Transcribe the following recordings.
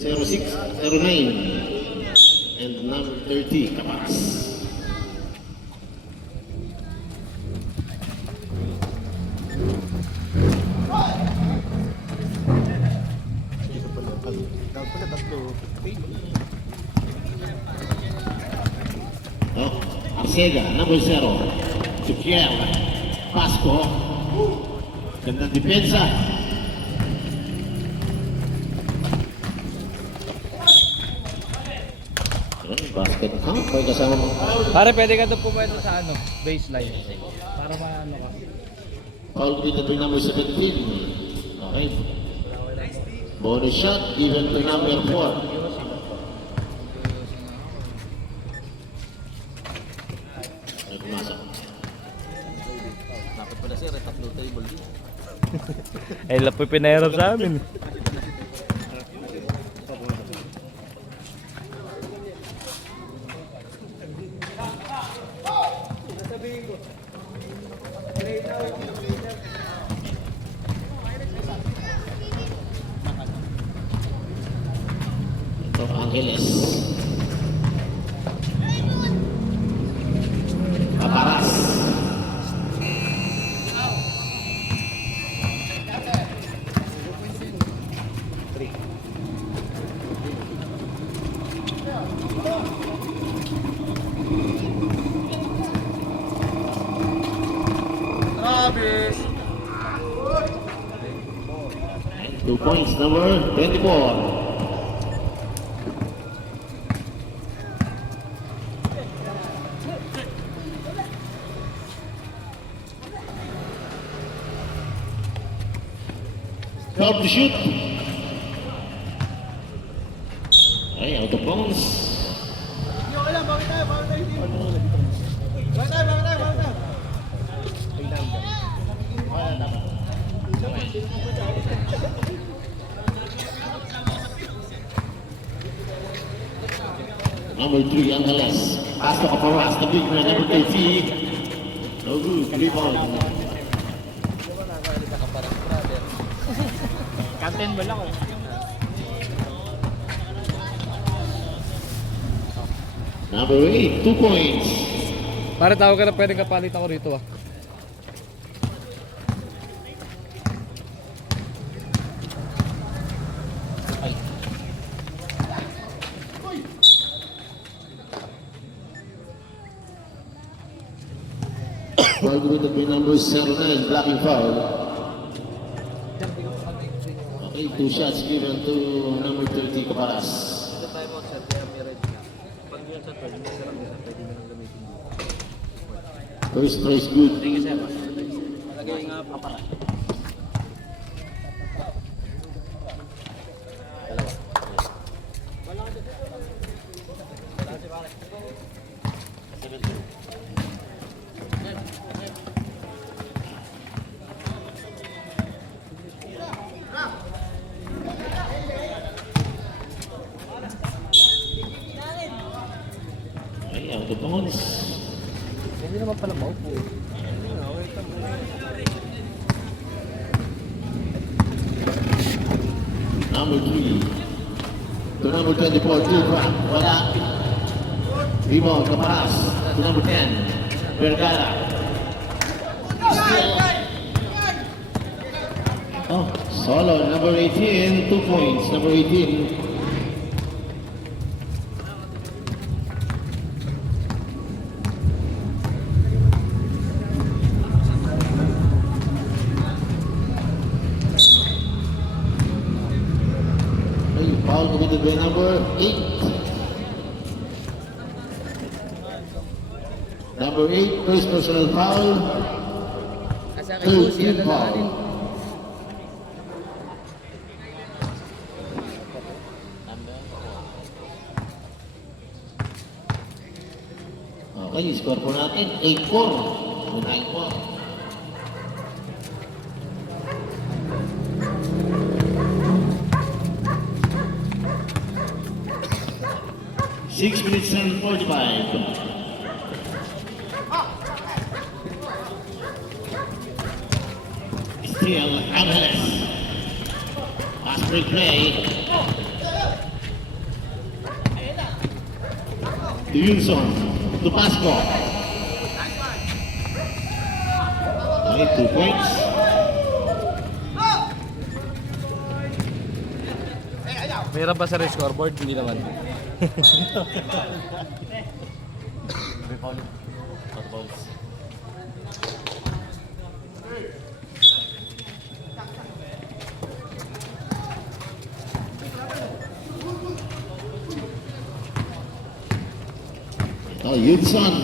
06, 09, and number 30, Caparas. Arcega, number 0. Tukiel, Pasco. Gandang depensa. Basket count, may kasama mo. Pare, pwede ka doon pumunta sa baseline. Para maano ka. Foul with the number 17. Okay. Bonus shot, given to number 4. Dapat pala sir, tatlo table din. Eh, lapoy pinahirap sa amin. Ito, Angeles. Caparas. Travis! 2 points, number 24. Help to shoot. Ay, out of bounds. Okay lang, bakit tayo? Bakit tayo? Bakit tayo? Bakit tayo? Bakit tayo? Number 3, Angeles. Pass to Caparas, the big man, number 30. No good, rebound. Captain ba lang oh? Number 8, 2 points. Pare, tawag ka na pwede kapalit ako rito ah. Foul committed by number 7, blocking foul. Okay, 2 shots given to number 30, Caparas. Ito tayo mo, sir. Kaya may red ka. Pag yun sa 12, may sarang nila. Pwede nyo nang gamitin dito. First try is good. Thank you, sir. Malagay nga papara. Okay, out of bounds. Hindi naman pala maupo eh. Number 3. To number 24, 2 drop. Wala. Rebound, Caparas. To number 10, Vergara. Still. Oh, solo. Number 18, 2 points. Number 18. Foul committed by number 8. Number 8, first personal foul. Third team foul. Okay, score po natin 8-4. 9-4. 6 minutes and 45. Still Angeles. Fast break play. to Yunson, to Pasco. Okay, 2 points. Mayroon ba sa scoreboard? Hindi naman. Ito, Yunson.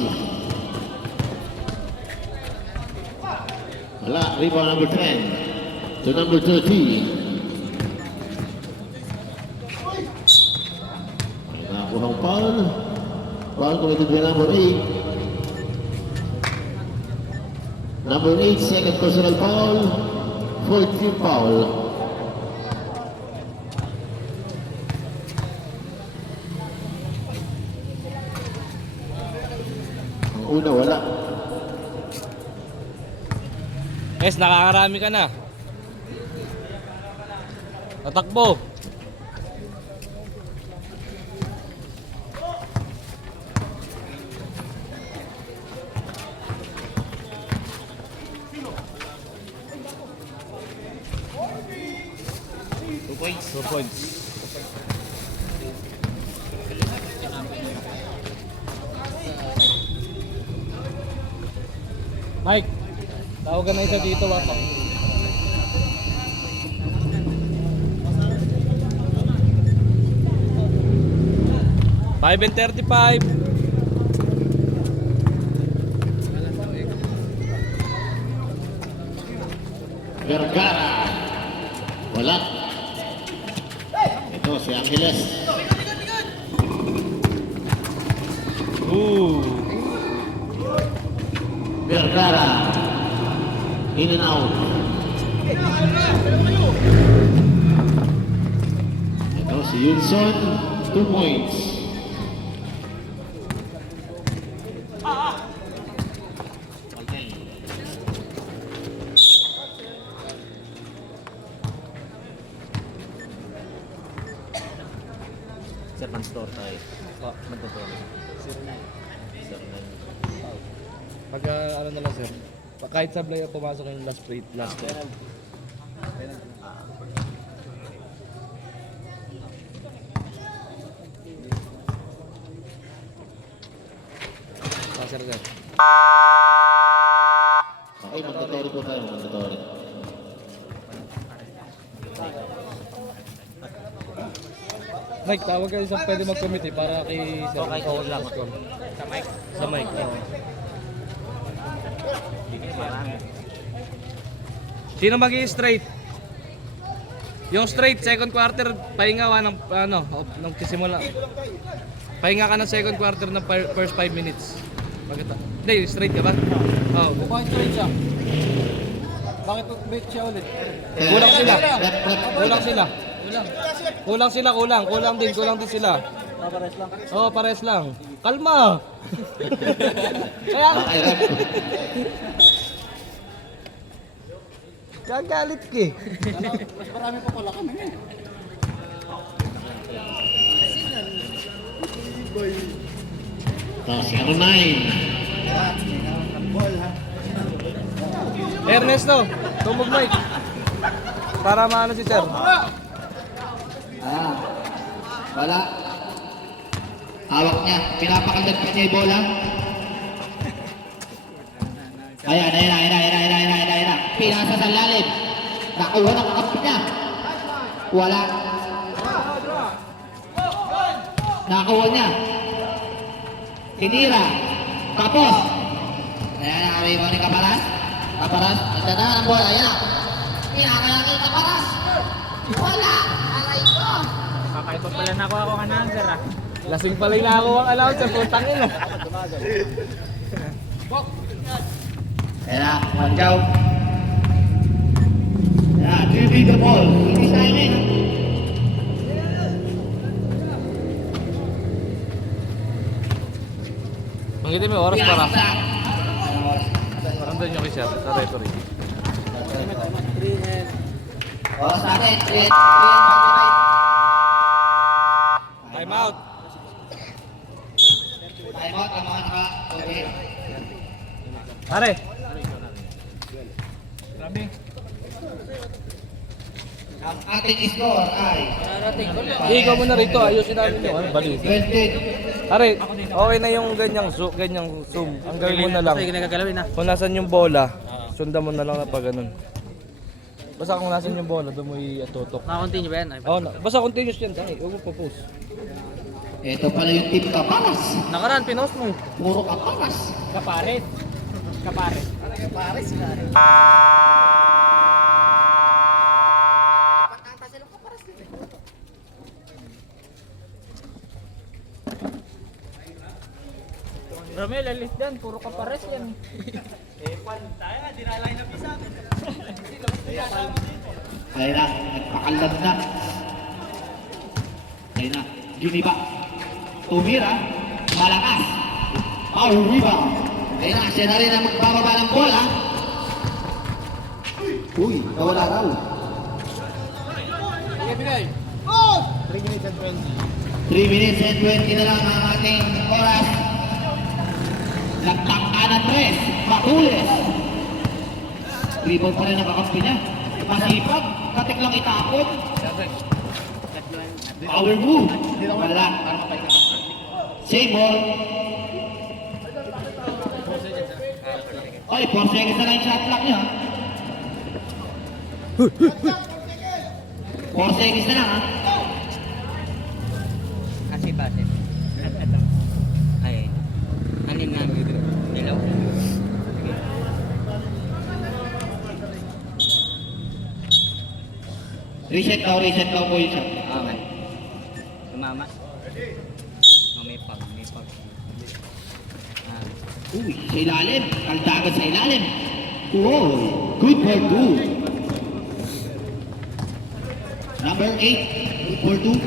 Wala, rebound number 10 to number 30. Nakakuhang foul. Foul committed by number 8. Number 8, second personal foul. 14 foul. Ang una, wala. Yes, nakakarami ka na. Tatakbo. Two points. Mike, tawagan na isa dito, wapa. Five and 35. Vergara. Wala. Ito si Angeles. Vergara. In and out. Ito si Yunson. 2 points. Sir, man-store tayo. Man-store. Pag ano na lang sir, kahit sablay pumasok yung last plate, last plate. Sir. Okay, mandatory po tayo. Mandatory. Mike, tawag kayo sa pwede mag-committee para kay Sir. Okay, call lang. Sa mic? Sa mic, oo. Sino mag-i-straight? Yung straight, second quarter, pahinga ka ng, nung kisimula. Pahinga ka ng second quarter ng first 5 minutes. Hindi, straight ka ba? Oo. Bakit straight siya? Bakit break siya ulit? Kulang sila. Kulang din sila. Papares lang. Oo, pares lang. Kalma! Kaya gagalit ka eh. Mas marami pa pala kami. Tapos ano 9. Ernesto, tumog mic. Para maano si Sir. Wala. Hawak niya. Pinapakalat pa niya yung bola. Ayan. Pinasa sa lalim. Nakuha ng kamp niya. Wala. Nakuha niya. Tinira. Tapos. Ayan, nakawin mo ni Kaparas. Kaparas. Ganda na ang bola. Ayan. Pinakalangin Kaparas. Wala. Aray ko. Kakaipag pala na ako announcer ah. Lasing pala yung ako ang announcer, putang ina. Ayan na. Manjaw. Yeah, give me the ball. Hindi sa amin. Mangitin mo yung oras para. Nandun yung kay Sir, sa referee. Oras natin. 3 Time out. Time out ang mga naka-okay. Pare. Grabe. Ang ating score ay Ikaw muna rito, ayusin namin yun. Ano, bali. 20. Pare, okay na yung ganyang zoom. Ang gawin mo na lang. Kung nasan yung bola, sundan mo na lang na pag ganun. Basta kung nasan yung bola, doon mo i-tutok. Naka-continue ba yan? Oo, basta continuous yan, dahil. Huwag mo pa-post. Ito pala yung team Kaparas. Nakaraan, pinost mo. Puro Kaparas. Kaparet. Kaparet. Ramel, alis dyan. Puro kapares yan. Kaya na, nagpakalag na. Kaya na, Giniba. Tumira, malakas. Power rebound. Kaya na, siya na rin ang magbababa ng bola. Uy, nawala raw. 3 minutes and 20 na lang ang ating oras. Nagtangka ng tres, Makules. Rebound pa rin ang kakampi niya. Masipag, katik lang itapon. Power move. Wala. Save ball. Oy, 4 seconds na lang yung shot clock niya. 4 seconds na lang ha. Kasi ba? Ay. Anim na. Dilaw. Reset daw po yung shot. Okay. Sumama. May pag. Uy, sa ilalim. Kaldagan sa ilalim. Uy, good for 2. Number 8, good for 2.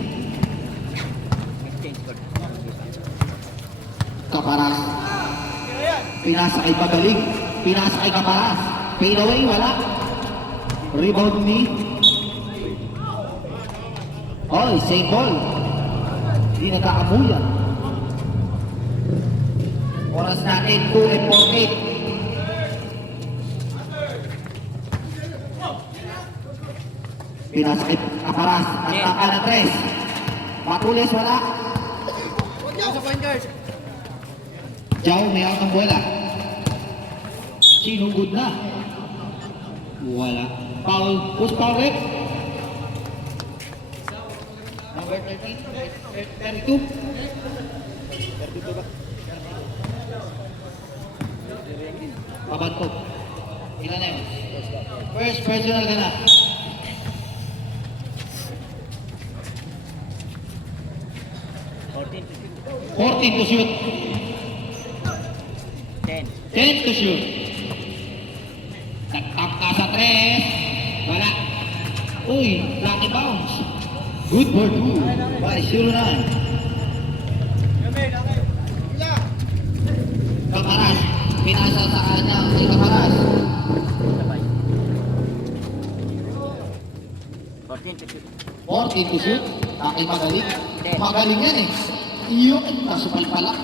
Exchange code. Kaparas. Pinasa kay Pagaling. Pinasa kay Kaparas. Fade away, wala. Rebound ni. Oy, save ball. Hindi nagkakamuyan. Oras natin, 2 and 48. Pinasa kay Kaparas. Nagtaka na 3. Matulis, wala. Jao, may out ng bola. Sinugod na. Wala. Foul. Who's foul rep? Number 13? 32? 32 ba? Pabantok. Ilan na yun? First personal ka na. 14 to shoot. 10 to shoot. Nagtangka sa 3. Wala. Uy, lucky bounce. Good for 2. By 09. Kaparas. Pinasa sa kanya si Kaparas. 14 to shoot. Aking magaling. Magaling yan eh. Iyo, nasupal pala.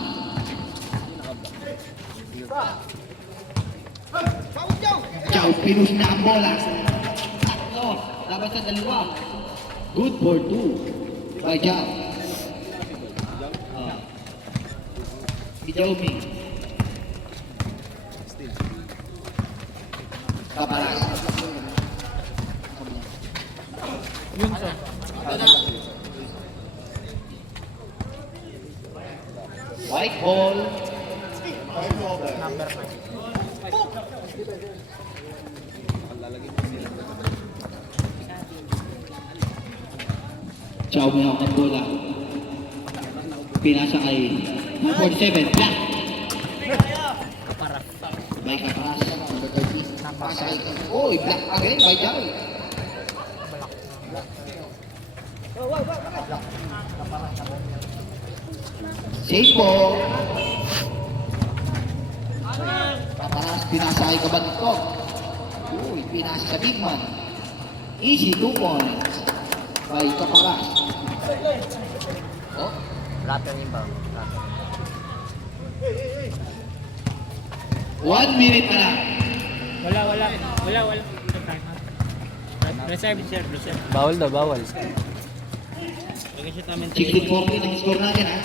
Chow, pinus na ang bola. Tatlo, laban sa 2. Good for 2. By Chow. Ijaw Ming. Kaparas. White ball. Number 9. Chow may hawak ng bola. Pinasa kay 47. Black. By Kaparas. Number 30. Pasa kay... Oy, black again by Chow. Safe po. Kaparas, pinasa kay Kabantok. Uy, pinasa sa big man. Easy 2 points. By Kaparas. Oh, Rapper yung ba? 1 minute na lang. Wala. Reserve. Bawal daw, bawal. 16-40 nag-score natin ha.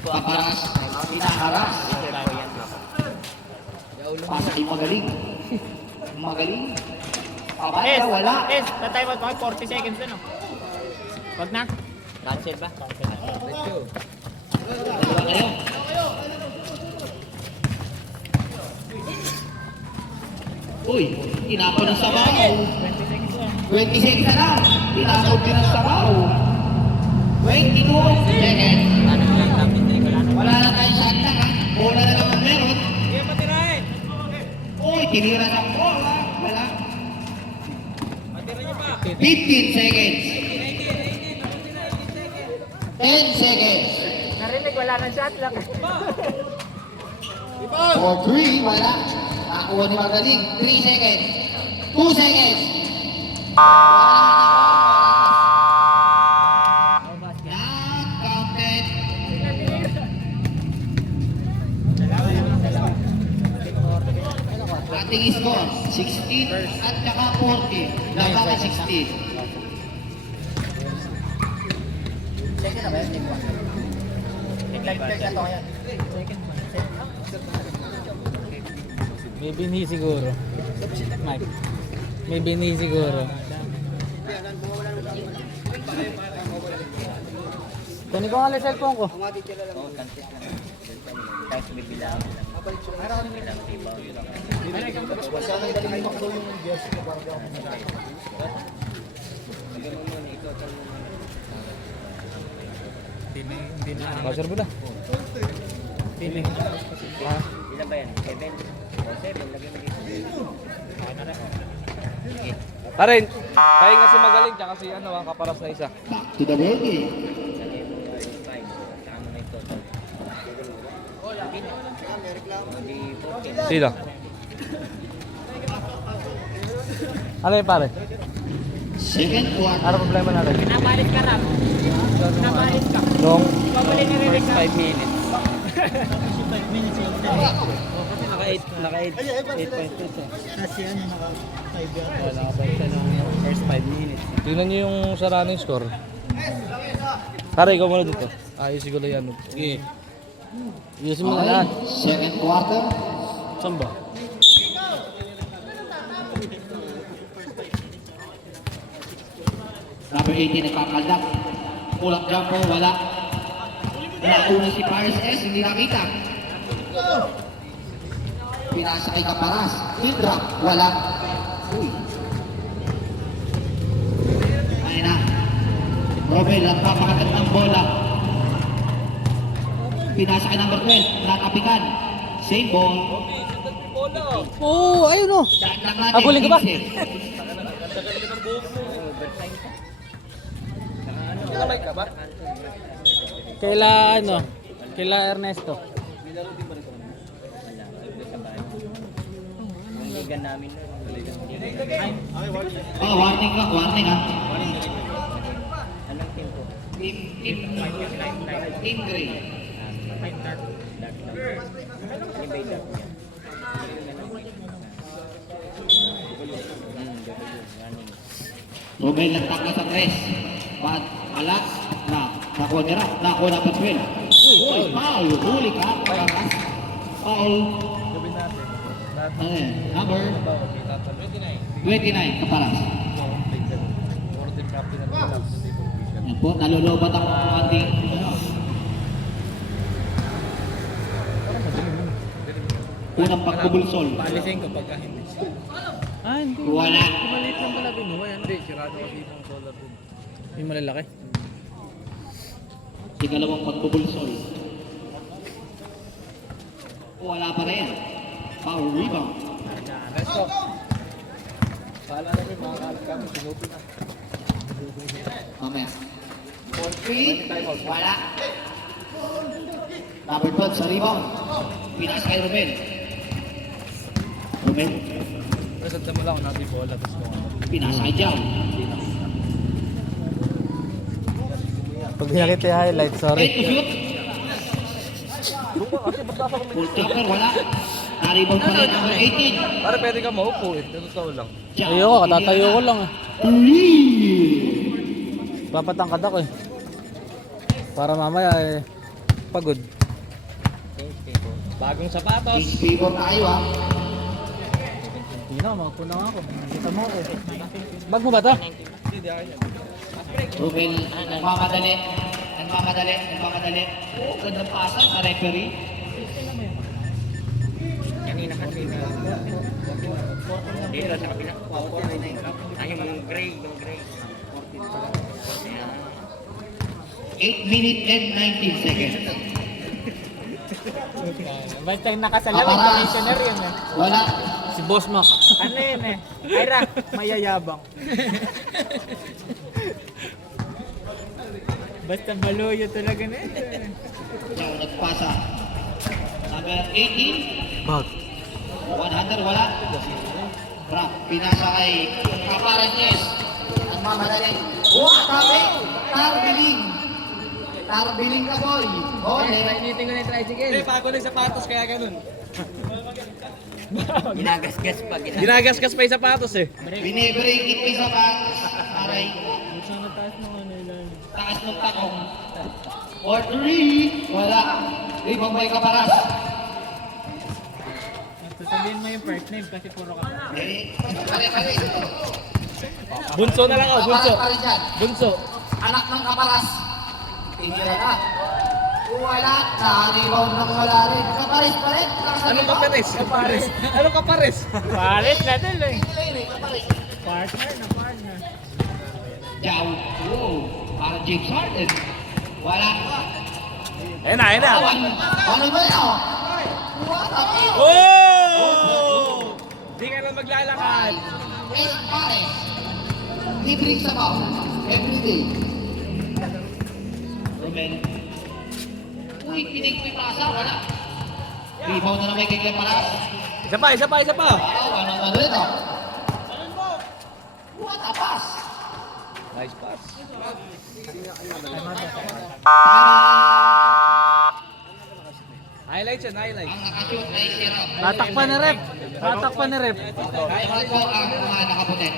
Kaparas, inaharas. Pasok yung magaling. Magaling. Pabaya, wala. Tatay mo, 40 seconds na, no? Wag na. Cancel ba? Dalawa kayo. Uy, tinapon ng sabaw. 20 seconds na lang. Tinapon din ng sabaw. 22 seconds. Wala na tayong shot na ha. Bola na naman meron. Uy, tinira ng bola. Wala. 15 seconds. 10 seconds. Narinig, wala nang shot lang. For 3, wala. Nakuha ni Magaling. 3 seconds. 2 seconds. Not counted. Ating score, 16 at saka 40. Laban ka 16. May binhi siguro. Mike. May binhi siguro. Kunin ko nga lang cellphone ko. Buzzer mo na. Pili. Ilan ba yan? 7? O 7, lagyan mo dito. Pare, kaya nga si Magaling, tsaka si ano, Kaparas na isa. Back to the ball game. Lagyan mo nga yung 5. Saka mo na yung total. Hindi 14. Sino? Ano yun pare? Second quarter. Ano problema natin? Nabalit ka ram. Nabalit ka. Nung Babalik na rin ka. 5 minutes. Naka 8.2 siya. Kasi ano, naka 5 yata. Nakabalik siya ng first 5 minutes. tingnan nyo yung sa running score. Pare, ikaw muna dito. Ayos siguro yan. Sige. Ayusin mo na Okay, lahat. second quarter. Saan ba? Number 18 nagkakaldak. Kulang jumper, wala. Nakuna si Paris S, hindi nakita. Pinasa kay Kaparas. Field drop, wala. Uy. Ayun na. Robel, nagpapakagat ng bola. Pinasa kay number 12, natapikan. Same ball. Oo, ayun o. Shot lang natin. Habulin ka ba? 15. Kaila ano? Kaila Ernesto. Yung liga namin nun. Oh, warning ka, warning ha. Anong team ko? Team Gray. Dark lang. Ano ba yung dark niya? Running. Robel nagtakla sa press. But, wala. Nakuha nila. Nakuha na Patril. Uy, foul. Huli ka. Kaparas. Foul. Ano yan? Number 29. Kaparas. Yan po, nalulobat ang ating unang pagbubulsol. Paalisin ko pagka hindi. Ah, hindi. Wala. Maliit lang pala binuha. Hindi, sirado kasi yung solar dun. Yung malalaki. Ikalawang pagbubulsol. Wala pa rin. Foul rebound. Let's go. Paalala namin mga kalat kami, sinupi na. Mamaya. 4-3. Wala. Number 12 sa rebound. Pinas kay Ruben. Ruben. Present mo lang kung natin bola. Tapos kung ano. Pinas kay Jao. Pag nakita yung highlight, sorry. 8 to shoot. Full stopper, wala. Na-rebound pa rin number 18. Pare, pwede ka maupo eh. Totoo lang. Chow. Ayoko, katatayo ko lang eh. Three. Papatangkad ako eh. Para mamaya eh, pagod. Bagong sapatos. Team favor tayo ha. Hindi na, maupo na ako. Kita mo ako. Bag mo ba to? Ruben, nagmamadali. Nagmamadali. Oh, gandang pasa sa referee. Kanina kasi na dito sa kabila. Ay, yung gray. 8 minutes and 19 seconds. Basta yung nakasalaw, Aparas. commissioner yun eh. Wala. Si Boss Mac. Ano yun eh? Ira, mayayabang. Basta baluyo talaga na yun. Chow, nagpasa. Number 18. Bag. 100, wala. Brap, pinasa kay Capares. Nagmamadali. Oh, tabi! Tarbiling ka, boy. Initin ko na yung tricycle. Eh, bago na yung sapatos, kaya ganun. Ginagasgas pa. Ginagasgas pa yung sapatos eh. Binibreak it isa pa. Aray. Taas ng takong. Or 3. Wala. Ibang may Caparas. Sasabihin mo yung first name kasi puro ka. Pare. Bunso na lang ako, bunso. Caparas pa rin dyan. Bunso. Anak ng Caparas. Tingnan na. Wala. Naka-rebound ng wala rin. Caparas pa rin. Anong kapares? Anong kapares? Palit na din eh. Caparas. Partner na partner. Chow. Wow. Parang James Harden. Wala. Ayun na. Ano ba yun? What a kill! Oh! Di ka na maglalakad. Eight Pares. Libreng sabaw. Everyday. Ruben. Uy, pinigpipasa. Wala. Rebound na naman kay Caparas. Isa pa. Wow, ano ito? What a pass! Nice pass. Highlights yan, highlights. Ang nakashoot ay si Rob. Tatakpan na rep. Tatakpan na rep. Kaya ko ang mga nakaputi.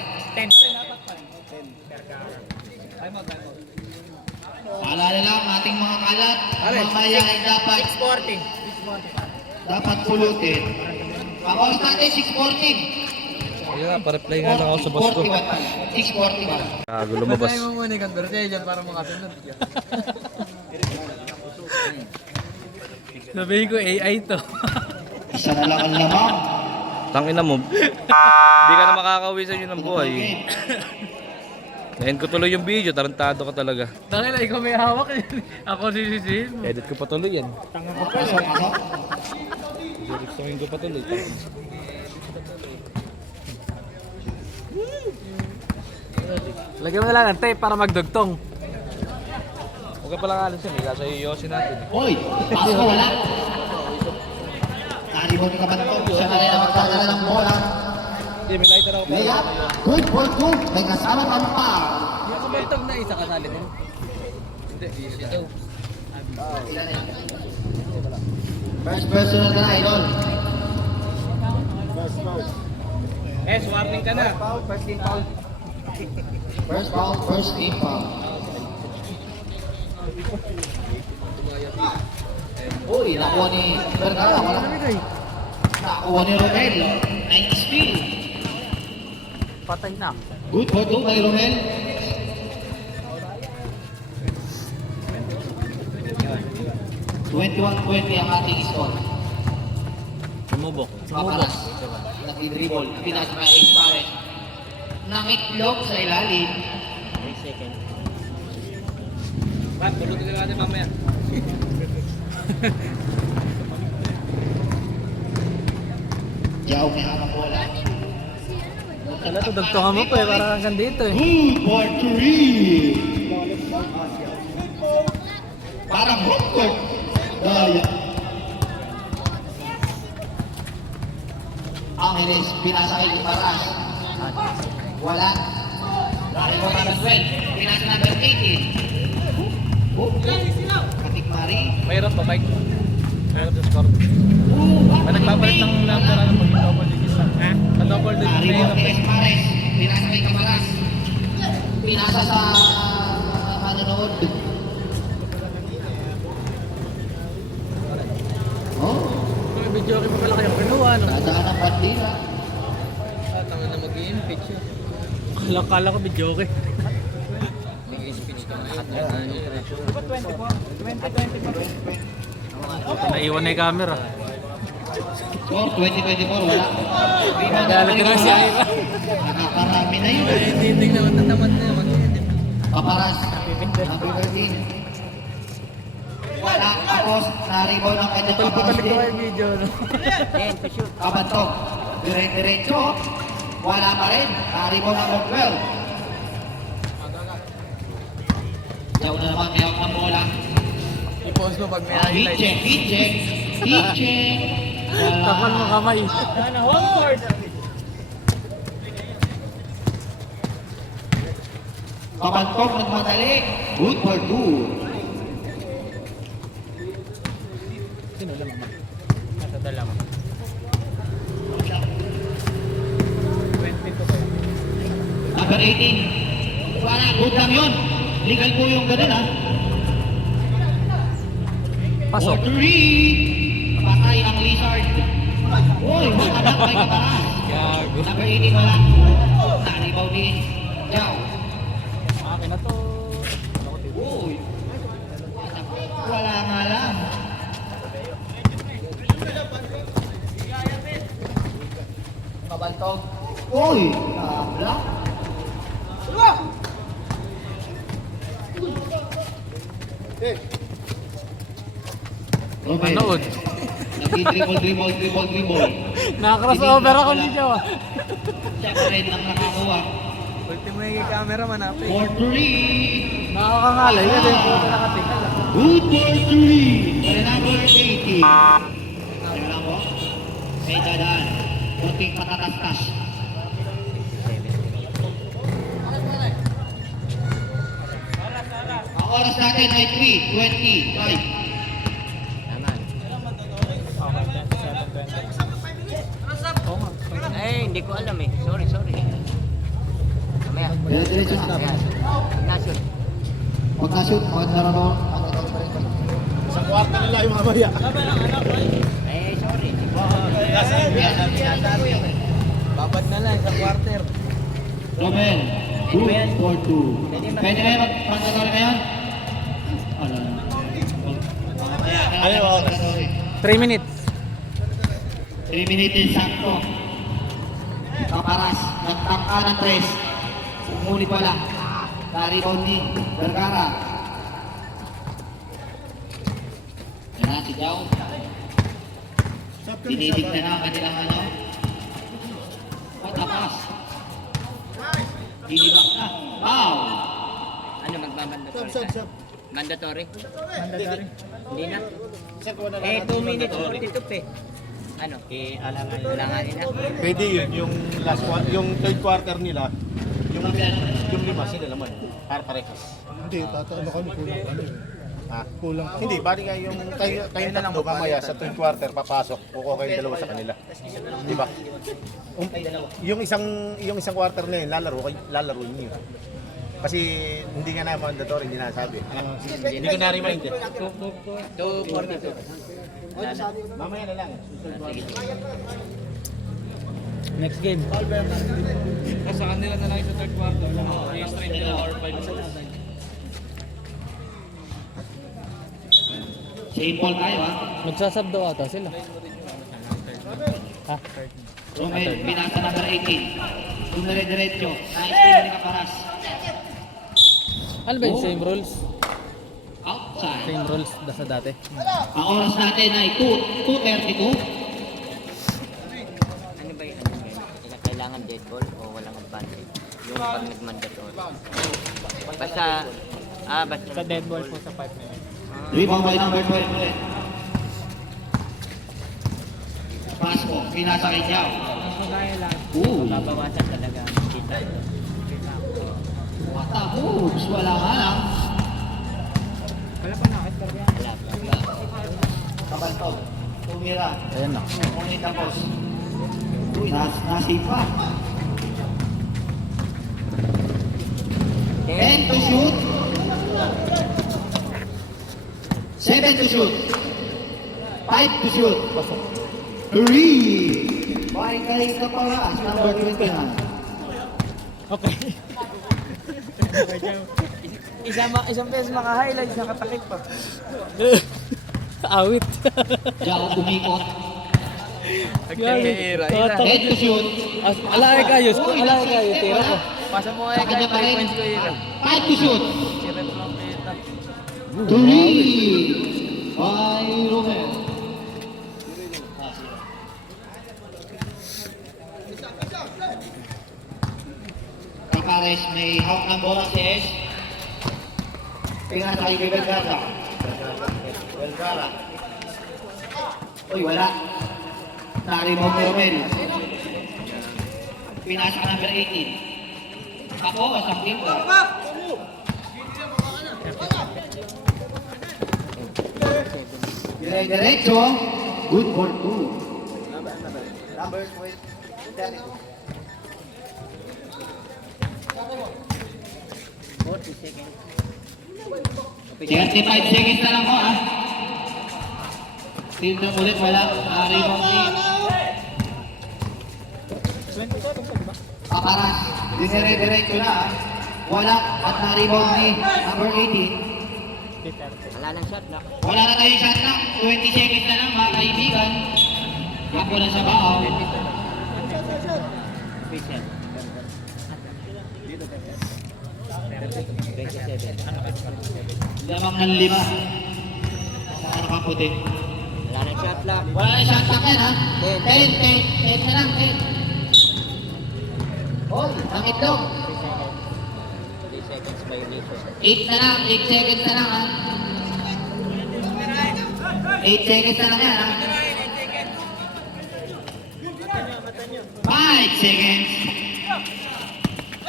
Paalala lang ating mga kalat. Mamaya ay dapat pulutin. Pag-oras natin 6:40. Ayun nga, pa-reply nga lang ako sa boss ko. 6:40 ba? Kago lumabas. mo muna yung conversation dyan para makasunod. Sabihin ko AI to. Isa na lang ang lamang. Tangina mo. Hindi ka na makakauwi sa inyo ng buhay. Ngayon ko tuloy yung video, tarantado ka talaga. Tangina, ikaw may hawak yun. Ako sisisihin mo. Edit ko pa tuloy yan. Pasok. Direksyonin ko pa tuloy. Lagyan mo na lang ng tape para magdugtong. Huwag ka palang alis yan, kasi iyosin natin. Hoy, pasok ko wala. Naribon ka ba ito? Siya na rin ang magdadala ng bola. Hindi, may lighter ako. Layup. Good for good. May kasama pang pa. Hindi ako bantog na isa kasali din. Hindi, easy daw. First personal ka na, idol. Warning ka na. First foul, first team foul. Uy, nakuha ni Vergara. Wala. Nakuha ni Romel. Nice steal. Patay na. Good for two kay Romel. (21-20) ang ating score. Sumubok. Paparas. Nag-dribble. Pinasa pa Ace Pares. Nangitlog sa ilalim. Pat, pulutin na natin mamaya. Diyaw may hamang bola. Kala to, dugtungan mo pa eh, para hanggang dito eh. Good for three. Parang hook court. Daya. Angeles, pinasa kay Iparas. Wala. Dahil mo na 12. Pinasa na 18. Katikmari. Mayroon pa, Mike. Sa score. May nagpapalit ng number ano pag double digits na. Sa double digits na Rebound hirap ni eh. Esmares. Pinasa kay Camaras. Pinasa sa manonood. Oh, May video okay pa pala kayong kinuha no? dadaan ang bandila. Tanga na mag-i-impeach yun. Kala ko video okay. Nag-i-speech ka lahat na ano. Naiwan na yung camera. Score 2024, wala. Nagalit na si Ira. Nakakarami na yun. Hindi naman tatamad na yun. Paparas. Happy birthday. Wala. Tapos, na-rebound ang kanyang paparas din. video no? Kabantog. Dire-diretso. Wala pa rin. Na-rebound ang Oakwell. Diyaw na naman. Mayawag ng bola. I-post mo pag may highlight. Hit-check. Hit-check. Hit-check. Takpan mo kamay. Kabantog nagmadali. Good for two. Sino lang naman? Nasa dalawa. 22 kayo. Number 18. Wala, good lang yun. Legal po yung ganun ha. Pasok. 4-3. Patay ang Lizard. Uy, makanak may kaparas. Gago. Number 18 wala. Naribaw ni Jao. Akin na to. Uy. Wala nga lang. Kabantog. Uy. Kabla. Romel. Manood. Nag-dribble. Naka-crossover ako ni Joe. Siya pa rin ang nakakuha. Ultimo yung camera man ako 4-3. Nakakangalay. Yan yung puto nakatingala. Good for 3. And number 80. Ano lang po? May dadaan. Kunting patatastas. Ang oras natin ay 3:25. Eh, hindi ko alam eh. Sorry. Mamaya. Diretso na. Ignacio. Pag na-shoot, magkaroon. Eh, sorry. Babad na lang sa quarter. Romel. Good for 2. Pwede na yung mag-mandatory ngayon? Ano? Ano yung oras? 3 minutes. 3 minutes sakto. Kaparas, nagtangka ng tres. Ngunit wala. Na-rebound ni Vergara. Yan na, si Jao. Tinitignan na ang kanilang ano. Patapas. Dinibak na. Wow! Ano, magmamandatory ka? Mandatory? Hindi na. Eh, 2 minutes 42 eh. Ano? Alanganin na. Pwede yun, yung last one, yung third quarter nila, yung lima sila naman, para parehas. Hindi, ano kami kulang ano eh. Ha? Kulang. Hindi, bali nga yung kayo na lang mamaya sa third quarter papasok, kukuha kayong dalawa sa kanila. Di ba? Yung isang quarter na yun, lalaro niyo. Kasi hindi nga na mandatory, hindi nasabi. Hindi ko na-remind eh. 2:42. Mamaya na lang. Next game. Kasi sa kanila na lang yung sa third quarter. Yung straight nila or 5 minutes. St. Paul tayo ha. Magsasab daw ata sila. Ha? Romel, binasa number 18. Dumire-diretso. Nais ni Kaparas. Ano ba yung same rules? Outside. Same rules sa dati. Ang oras natin ay 2:32. Ano ba yun? Kailangan dead ball o walang advantage? Yung pag nag-mandatory. Basta Sa dead ball po sa 5 minutes. Rebound by number 12 ulit. Pasko, pinasa kay Jao. babawasan talaga ang kita. What a moves, wala nga lang. Wala pa. Kabaltog. Tumira. Ayan na. Ngunit tapos. Uy, nasave pa. 10 to shoot. 7 to shoot. 5 to shoot. 3. Baik-baik ka pala. Number 29. Okay. Isang beses maka-highlights, nakatakip pa. Awit. Diyan umikot. Nagkahira. 10 to shoot. Alay kayo, tira ko. Pasa mo Sa kanya pa rin. points ko ira. 5 to shoot. Sirap lang kita. 3. By Romel. Takares may hawak ng bola si S. Tingnan tayo kay Belgarda. Belgarda. Uy, wala. Narimong ni Romel. Pinasa ka number 18. Ako, asang pinto. Diretso. Good for 2. Number 32. 35 seconds na lang po ah. Team na ulit, wala. Narimong team. Pakaras. Dinire-diretso na ah. Wala at narimong ni number 18. Wala nang shot na. Wala na tayong shot clock. 20 seconds na lang mga kaibigan. Yapo na sa baaw. Official. Lamang ng 5. Mga nakaputi. Wala nang shot lang. Wala na shot clock yan ha. 10 na lang. 10. Hoy, ang itlog. 3 seconds violation. 8 na lang. 8 seconds na lang ha. 8 seconds na lang yan ha. 5 seconds.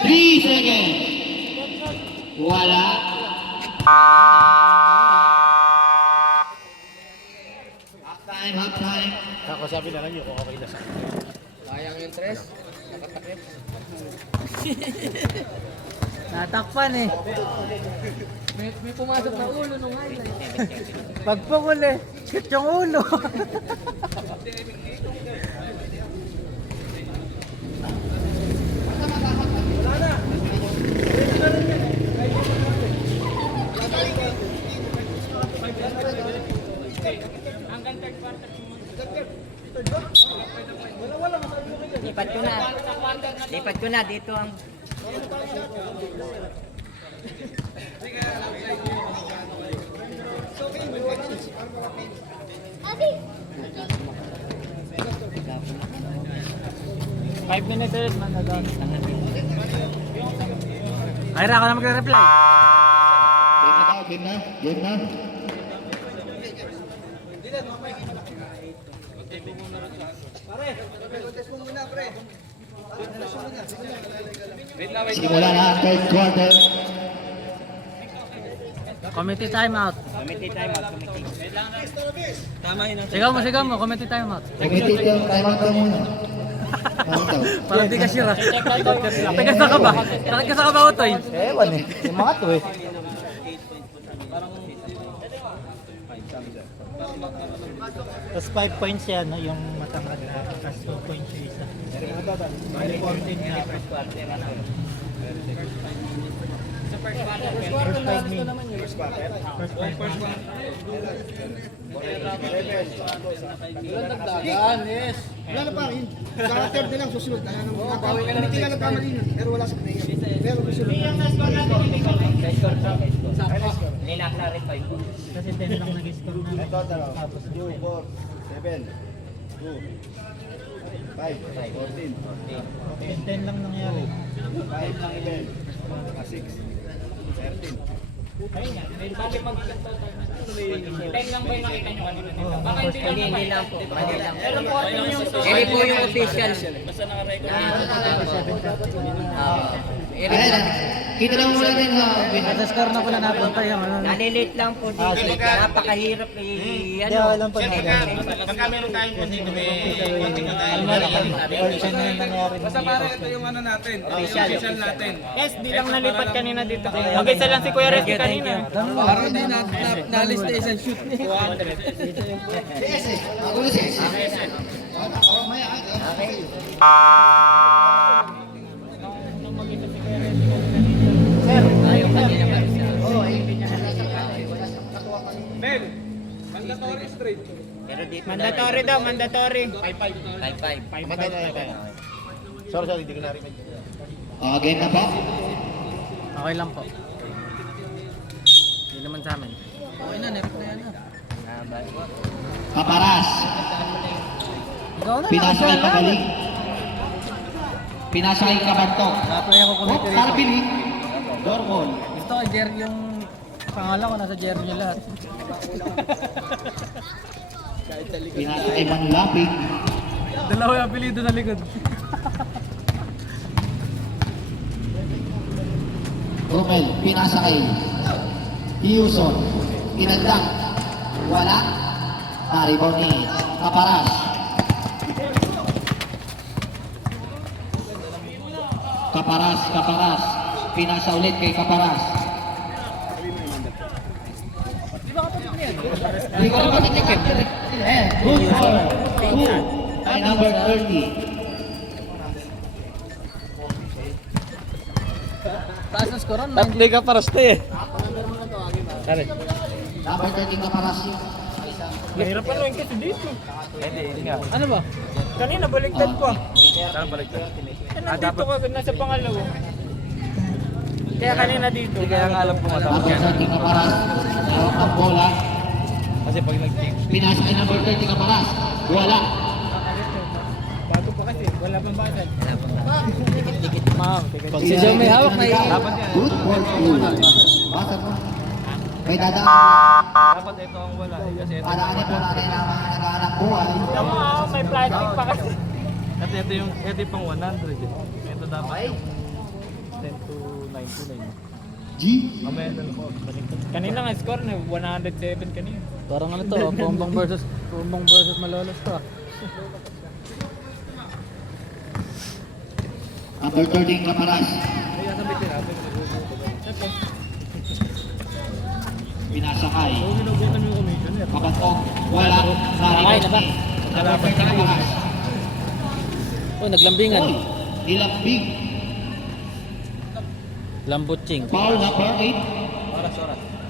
3 seconds. Wala. Half time. Ako sabi na lang yun kung okay na sa akin. Sayang yung tres. Nakatakip. Natakpan eh. May pumasok na ulo nung highlight. Pag pungol eh. Shit yung ulo. Lipat ko na dito ang Five minutes ulit man na doon. Ayra, ako na magre-reply. Game na. Simula na ang third quarter. Committee timeout. Sigaw mo, committee timeout. Committee yung timeout ka muna. Parang di ka sira. Tagasa ka ba? Tagasa ka ba, Otoy? Ewan eh. Yung mga to eh. Tapos 5 points yan, no? Yung matangkad na. Tapos 2 points yung isa. Bali 14 na. First quarter. First 5 minutes. First 5 minutes. Ilan nagdagan, yes. Wala na pa rin. Sa third na lang susunod. Hindi ka nagkamali nun, pero wala sa player. Pero susunod. Nina-clarify ko. Kasi 10 lang nag-score na. Ito, tapos 2, 4, 7, 2, 5, 14, 10 lang nangyari. 5 lang 11, 6, 13. Hindi lang po. Hindi po yung official. Basta naka-record. Ayan, kita lang muna din ha. Sa score na pala napunta yung ano. Nalilate lang po dito. Napakahirap Hindi, alam po na. Pagka meron tayong dito may Or siya na yung nangyari. Basta pare, ito yung ano natin. Official natin. Yes, di lang nalipat kanina dito. Mag-isa lang si Kuya Resky kanina. Parang hindi na-list na isang shoot niya. Ben, mandatory straight. Mandatory daw, mandatory. 5-5. Sorry, hindi ko narinig. Game na po. Okay lang po. Hindi naman sa amin. Okay na, never na yan. Kaparas. Ikaw na, Pinasakay Pagaling. Pinasakay Kabartok. Nakaplay ako Oh, kumiti rito. Sarbili. Dormol. Gusto ko, Jerry yung pangalan ko, nasa Jerry niya lahat. Pinasakay Manlapig. Dalawa yung apelido na likod. Romel, pinasakay. Houston. Inagdak. Wala. Naribon ni Kaparas. Kaparas. Pinasa ulit kay Kaparas. Hindi ko naman natikim. Good for 2 by number 30. Taas ng score, Tatli ka para stay eh. Number 30 Kaparas. Mahirap pa rin kasi dito. Ano ba? Kanina baliktad pa. Saan balik ka? Nandito ka, nasa pangalawa. Kaya kanina dito. Hindi kaya nga alam ko Number matapos yan. 30 Kaparas. Meron ang bola. Kasi pag nag-kick, Pinasakay number 30 Kaparas. Wala. Bago pa kasi, wala pang basal. Pag si Joe may hawak na Good for 2. Basta mo. May dadaan. dapat ito ang wala. Kasi ito, Padaanin po natin ang mga naghahanap buhay. Tama may plastic pa kasi. ito yung pang 100 eh. Ito dapat yung 10 to 99. G. Mamaya na ako. Kanina nga score na 107 kanina. Parang ano to, Pombong versus Malolos to. Number 13 Kaparas. Pinasakay. Kabatok. Wala. Sakay na ba? Number 13 Kaparas. Oh, naglambingan. Oy. Nilambing. Lambutsing. Foul number 8.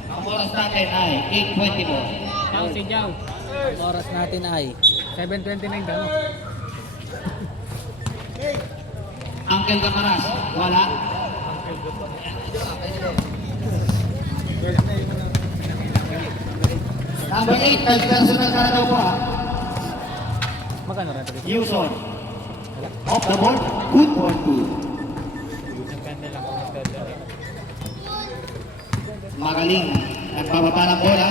Ang oras natin ay 8:24. Ciao si Jao. Ang oras natin ay 7:29 daw. Uncle Kaparas. Wala. Number 8. Personal ka na daw po ha. magkano rin ito? Houston. Off the board. Good for 2. Magaling. Nagbababa ng bola.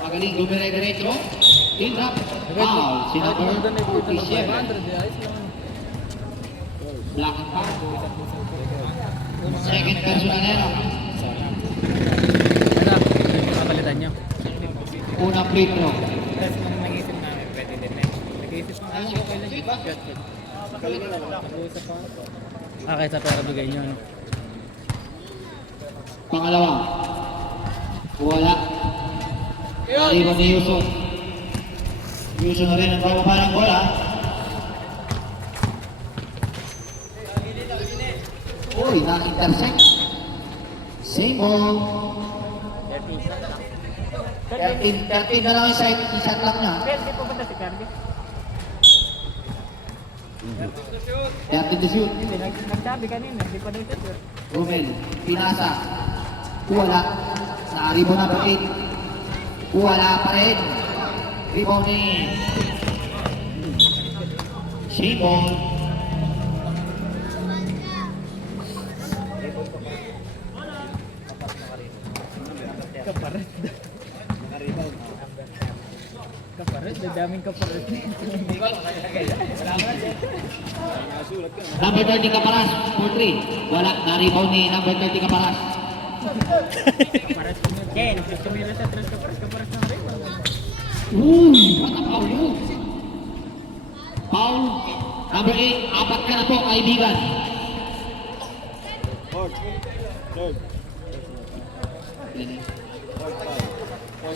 Magaling. Dumire-diretso. Field up. Foul. Si number 47. Black and foul. Second personal error. Ano? Kapalitan nyo. Unang free throw. Tapos nung nag-isip namin, pwede din na. Nag-isip na ako, okay lang yung shot. Nag-uusap ako. Okay, sa pera bigay nyo. Ano? Pangalawa. Wala. Nariban ni Houston. Houston na rin ang bababa ng bola. Uy, na-intersect. Same ball. 13 na lang yung shot lang niya. Pwede pupunta si Cardi. 13 to shoot. Hindi, nagsabi kanina, hindi pa daw siya sure. Romel, pinasa. Wala. Naaribo na 8. Wala pa rin. Rebound ni Shibon. Kaparet, daming kaparet. Number 30 Caparas, 4-3. Wala, na-rebound ni number 30 Caparas. Kaparet ko niya. Kaya, nagsusumira sa tres kaparet ng rin. Uy, what a foul mo. Foul, number 8, apat ka na po, kaibigan.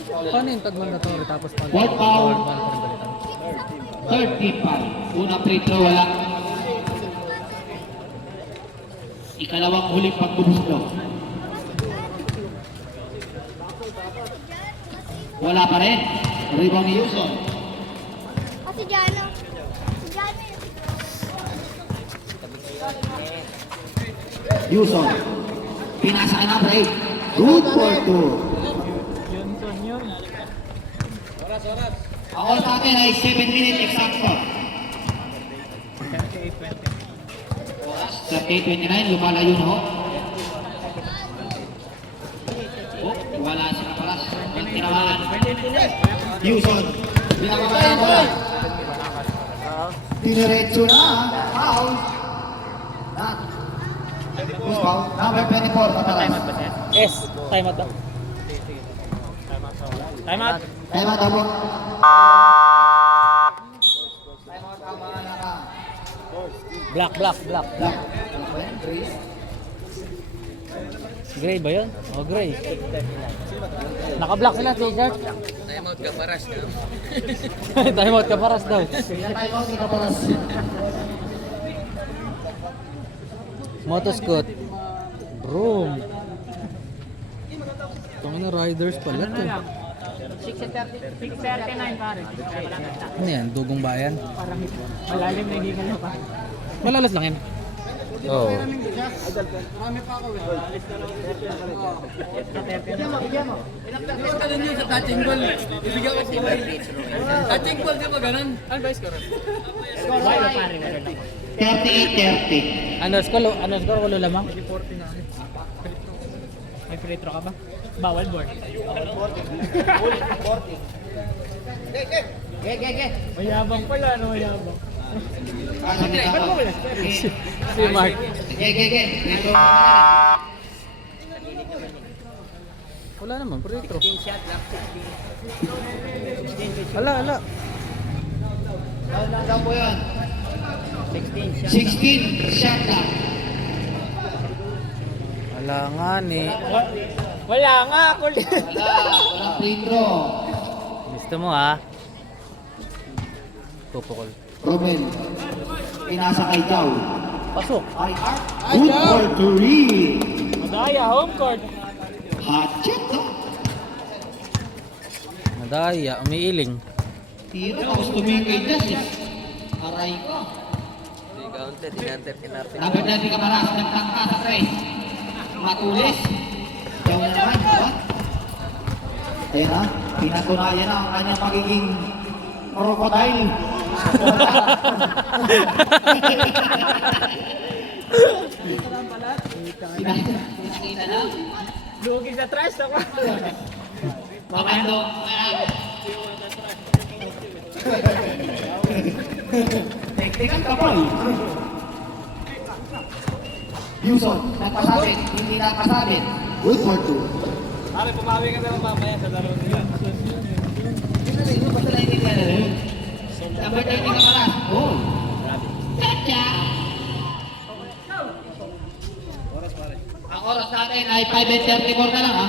Paano yung tag mandatory tapos pag Fourth foul. paano pa rin balitan? 35. Unang free throw, wala. Ikalawang huling pagbubuslo. Wala pa rin. Rebound ni Yuson. Si Jano. Si Jano yun. Yuson. Pinasa ka na break. Good for 2. Johnson yun. Ang oras natin ay 7 minutes exacto. 38-29, lumalayo na ho. Oh, wala si Caparas. Ang tinamaan. Yuson. Binababaan ko na. Diniretso na. Foul. Not. Who's foul? Number 24, Caparas. Yes, time out daw. Time out. Kaya matabo. Black. Gray ba yun? Oh, gray. Naka-black sila, t-shirt. Time out ka paras daw. Motoscoot. Broom. Tangin na riders pala to. 639 pare. Ano yan? Dugong bayan? Parang malalim na hindi ka na pa. Malalas lang yan. Oo. Wala pare na rin. 38-30. Underscore wala lamang. May free throw ka ba? Bawal board. Mayabang pala, ano mayabang? Si Mark. Ito. Wala naman, free throw. Ala. Ano daw po yun? 16 shot lang. Wala nga ni. Wala nga ako. Walang free throw. Gusto mo ha? Pupukol. Romel. Pinasa kay Jao. Pasok. Ay, good for 3. Madaya, home court. Hot shot, no? Madaya, umiiling. Tiro, tapos tumingin kay Jess. Aray ko. Number 30 Caparas, nagtangka sa 3. Matulis. Yaw na naman, diba? Ayan ha, pinatunayan na ang kanyang magiging crocodile. Pinakita na. Lugi sa trash ako. Pamando. Teknikan ka po. Yuson, nagpasabit, hindi nagpasabit. Good for 2. Pare, pumawi ka naman mamaya sa laro nila. Number 30 Caparas. Oh. Chacha. Ang oras natin ay 5:34 na lang ha.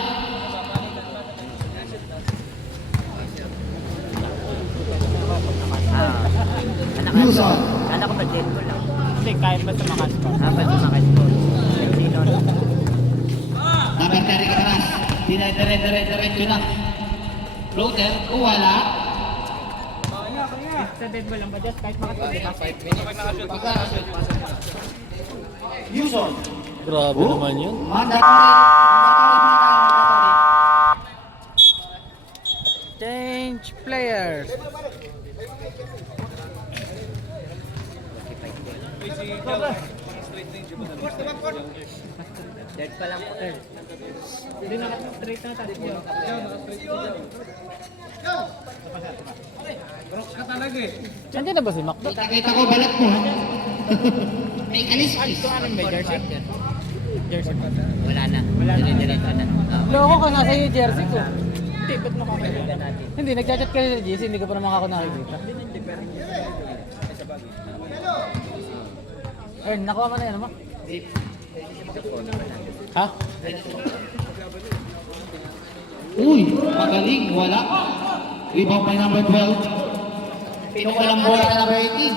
Yuson. Anak ko ba din ko lang? Hindi, kahit ba tumakas pa? Dapat sumakay ko. Sino? Number 30 Caparas. Dire-diretso na. Floater, kung wala. Sa dead mo lang ba, just kahit makatulog ka? Yuson. Grabe naman yun. Change players. Dead pa lang po. Hindi naka-straight na tayo. Broke ka talaga eh. Nandiyan na ba si Macdo? Kita ko balat mo. May kaliskis. May jersey? Jersey. Wala na. Dire-diretso na. Loko ka nasa iyo jersey ko. Hindi, ba't makakita natin? Hindi, nagchat-chat ka sa JC, hindi ko pa naman ako nakikita. Ern, nakuha mo na yan, mo? Ha? Uy, magaling, wala. Rebound by number 12. Pinukulang bola na number 18.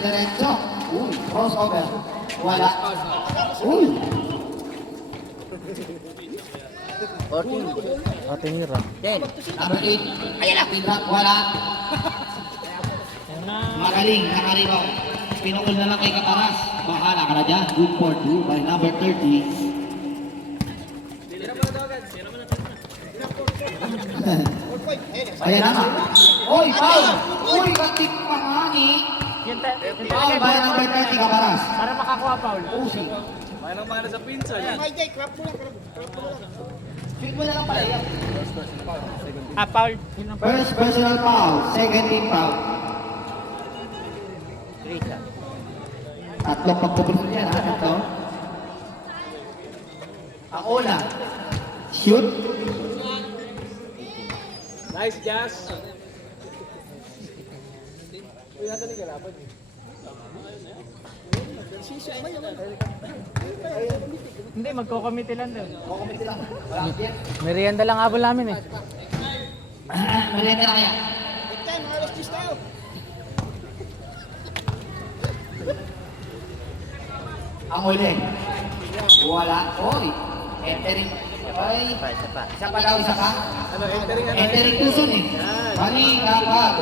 Diretso. Uy, crossover. Wala. Uy. Tinira. Number 8. Ayan na, pinrap. Wala. Magaling, nakaribaw. Pinukul na lang kay Caparas. Bahala ka na dyan. Good for 2 by number 30. Ayan na nga. Uy, foul! Uy, katik pa nga ni. Foul by number 30, Caparas. Para makakuha foul. Usi. Mayroong mana sa pinsan. Tweet mo na lang pala yan. Foul. First personal foul, second team foul. Tatlong pagpupunod yan, ha? Tatlo. Ang una, shoot. Nice, Jazz. Hindi, magko-committee lang daw. Kukumiti lang. Wala yan. Merienda lang habol namin eh. Merienda na kaya. Ang huli. Wala. Oy. Entering. Oy. Isa pa daw, isa ka. Entering tuson eh. Bali, kapag.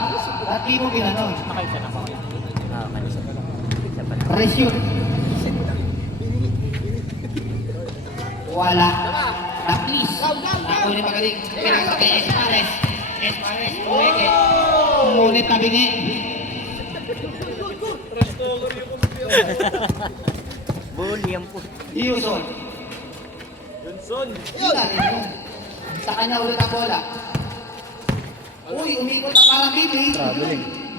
Dati mo ginanon. Reshoot. Wala. Naklis. Ako ni magaling. Pinasa kay Espares. Espares. Uweke. Ngunit tabingi. Bully ang po. Yuson. Johnson. Yun na rin yun. Sa kanya ulit ang bola. Uy, umikot ang parang bibi.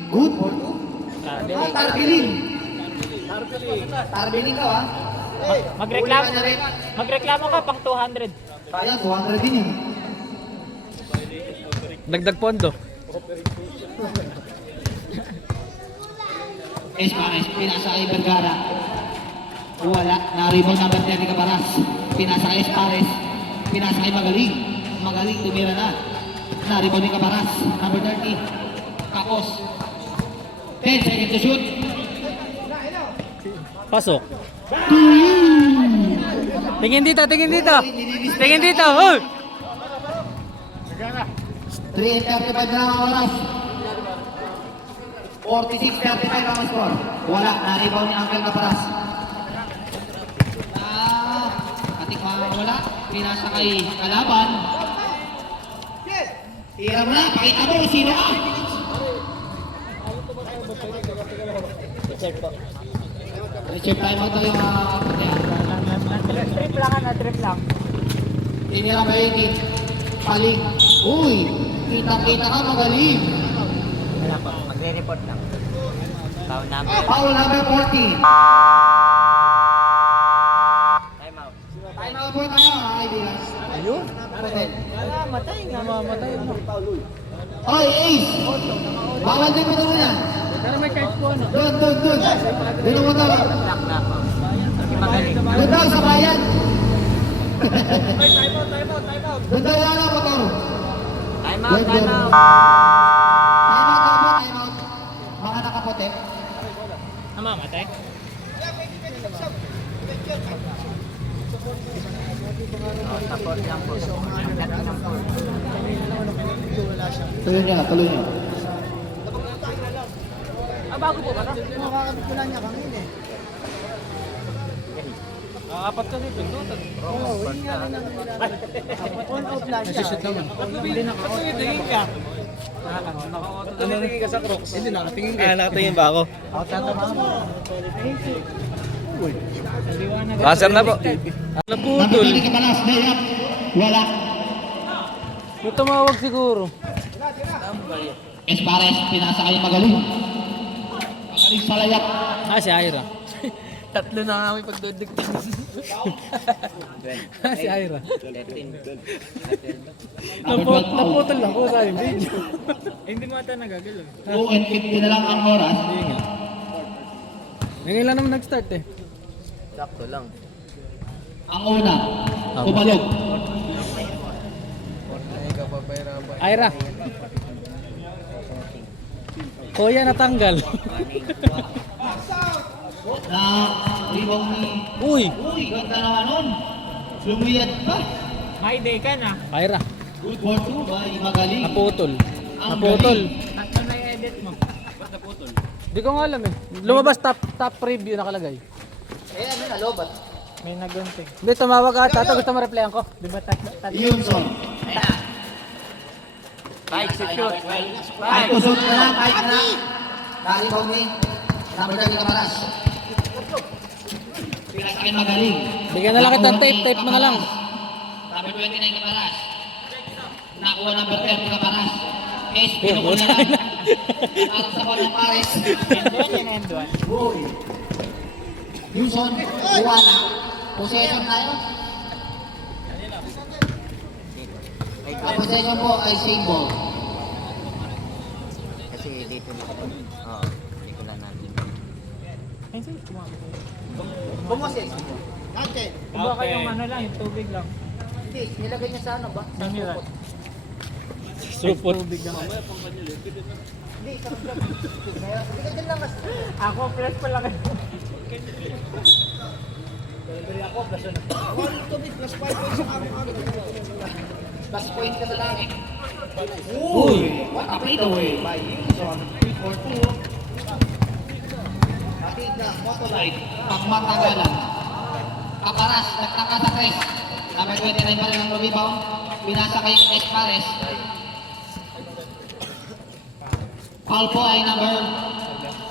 Good for 2. Tarbilin. Tarbilin ka, ha? Magreklamo. Uli ka na rin. Magreklamo ka pang 200. Kaya, 200 din yun. Dagdag pondo. Espares, pinasa kay Vergara. Wala, na-rebound number 30 Caparas. Pinasa kay Espares. Pinasa kay Magaling. Magaling, tumira na. Na-rebound ni Caparas. Number 30. Kapos. 10 seconds to shoot. Pasok. Tingin dito, tingin dito. Tingin dito. Oh! 3:35 na ang oras. 46-35 ang score. Wala, na-rebound ni Uncle Caparas. Katik wala. Pinasa kay Kalaban. Tira mo na, pakita mo kung sino ka. Richard time out yung Trip lang, trip lang. tinira ba yung paling. Uy, kita-kita ka magaling. Wala pa, magre-report lang. Foul number. Foul number 14. Time out. Time out po tayo, mga kaibigan. Ayun. Matay nga, mamatay mo. Oy, Ace! Bawal din mo ito muna. Pero may card po ano. Doon. Doon mo ito. Lock na po. Sige magaling. Doon daw sa bayan. Doon daw wala mo ito. Time out, time out. Time out. Mga nakapote. Mamatay? Tapos lang po. Hanggat lang po. Tuloy niya. Bago po ba ito? Apat ka dito. Nasa-shoot naman. Hindi nakatingin ka. Nakatingin ka sa Crocs. Hindi nakatingin ka. Nakatingin ba ako? Buzzer na po. Naputol. Kapalas, layup. Wala. May tumawag siguro. Espares, pinasa kayo magaling. Magaling sa layup. Si Ira. Tatlo na kami pagdodiktin. Si Ira. 13. Naputol lang ko sa video. Hindi mo ata nagagalaw. 2 and 50 na lang ang oras. Ngayon lang naman nag-start eh. Sakto lang. Ang una, kumalog. Ira. Kuya natanggal. Na rebound ni... Uy! Uy, ganda naman nun. Lumiyad pa. May day ka na. Ira. Good for 2 by Magaling. Naputol. Ang Naputol. Tatlo na i-edit mo. Di ko nga alam eh. Lumabas top preview nakalagay. May nagunting. Hindi, tumawag ata. Ito gusto mo replyan ko. Di ba tatlo? Yunson. Mike, shoot. Ay, kusot na lang, kahit na lang. Na-rebound ni number 30 Caparas. Pinasakin Magaling. Bigyan na lang kita ng tape. Tape mo na lang. Number 29 Caparas. Nakuha number 30 Caparas. Ace, pinukuha na lang. At sa ball ng Pares. Uy. Yunson, kuha na. Possession tayo. Ang possession po ay same ball. Kasi dito na ako. Oo, hindi ko lang natin. Baka yung ano lang, yung tubig lang. Hindi, nilagay niya sa ano ba? Sa mirat. Supot. Ako, plus pa lang. Plus points ka sa langit. Uy! What a play away by Yunson. 3 for 2. Patid na, Motolite. Pagmatagalan. Caparas, nagtaka sa Chris. Number 29 pa rin ang rebound. Pinasa kay Espares. Foul po ay number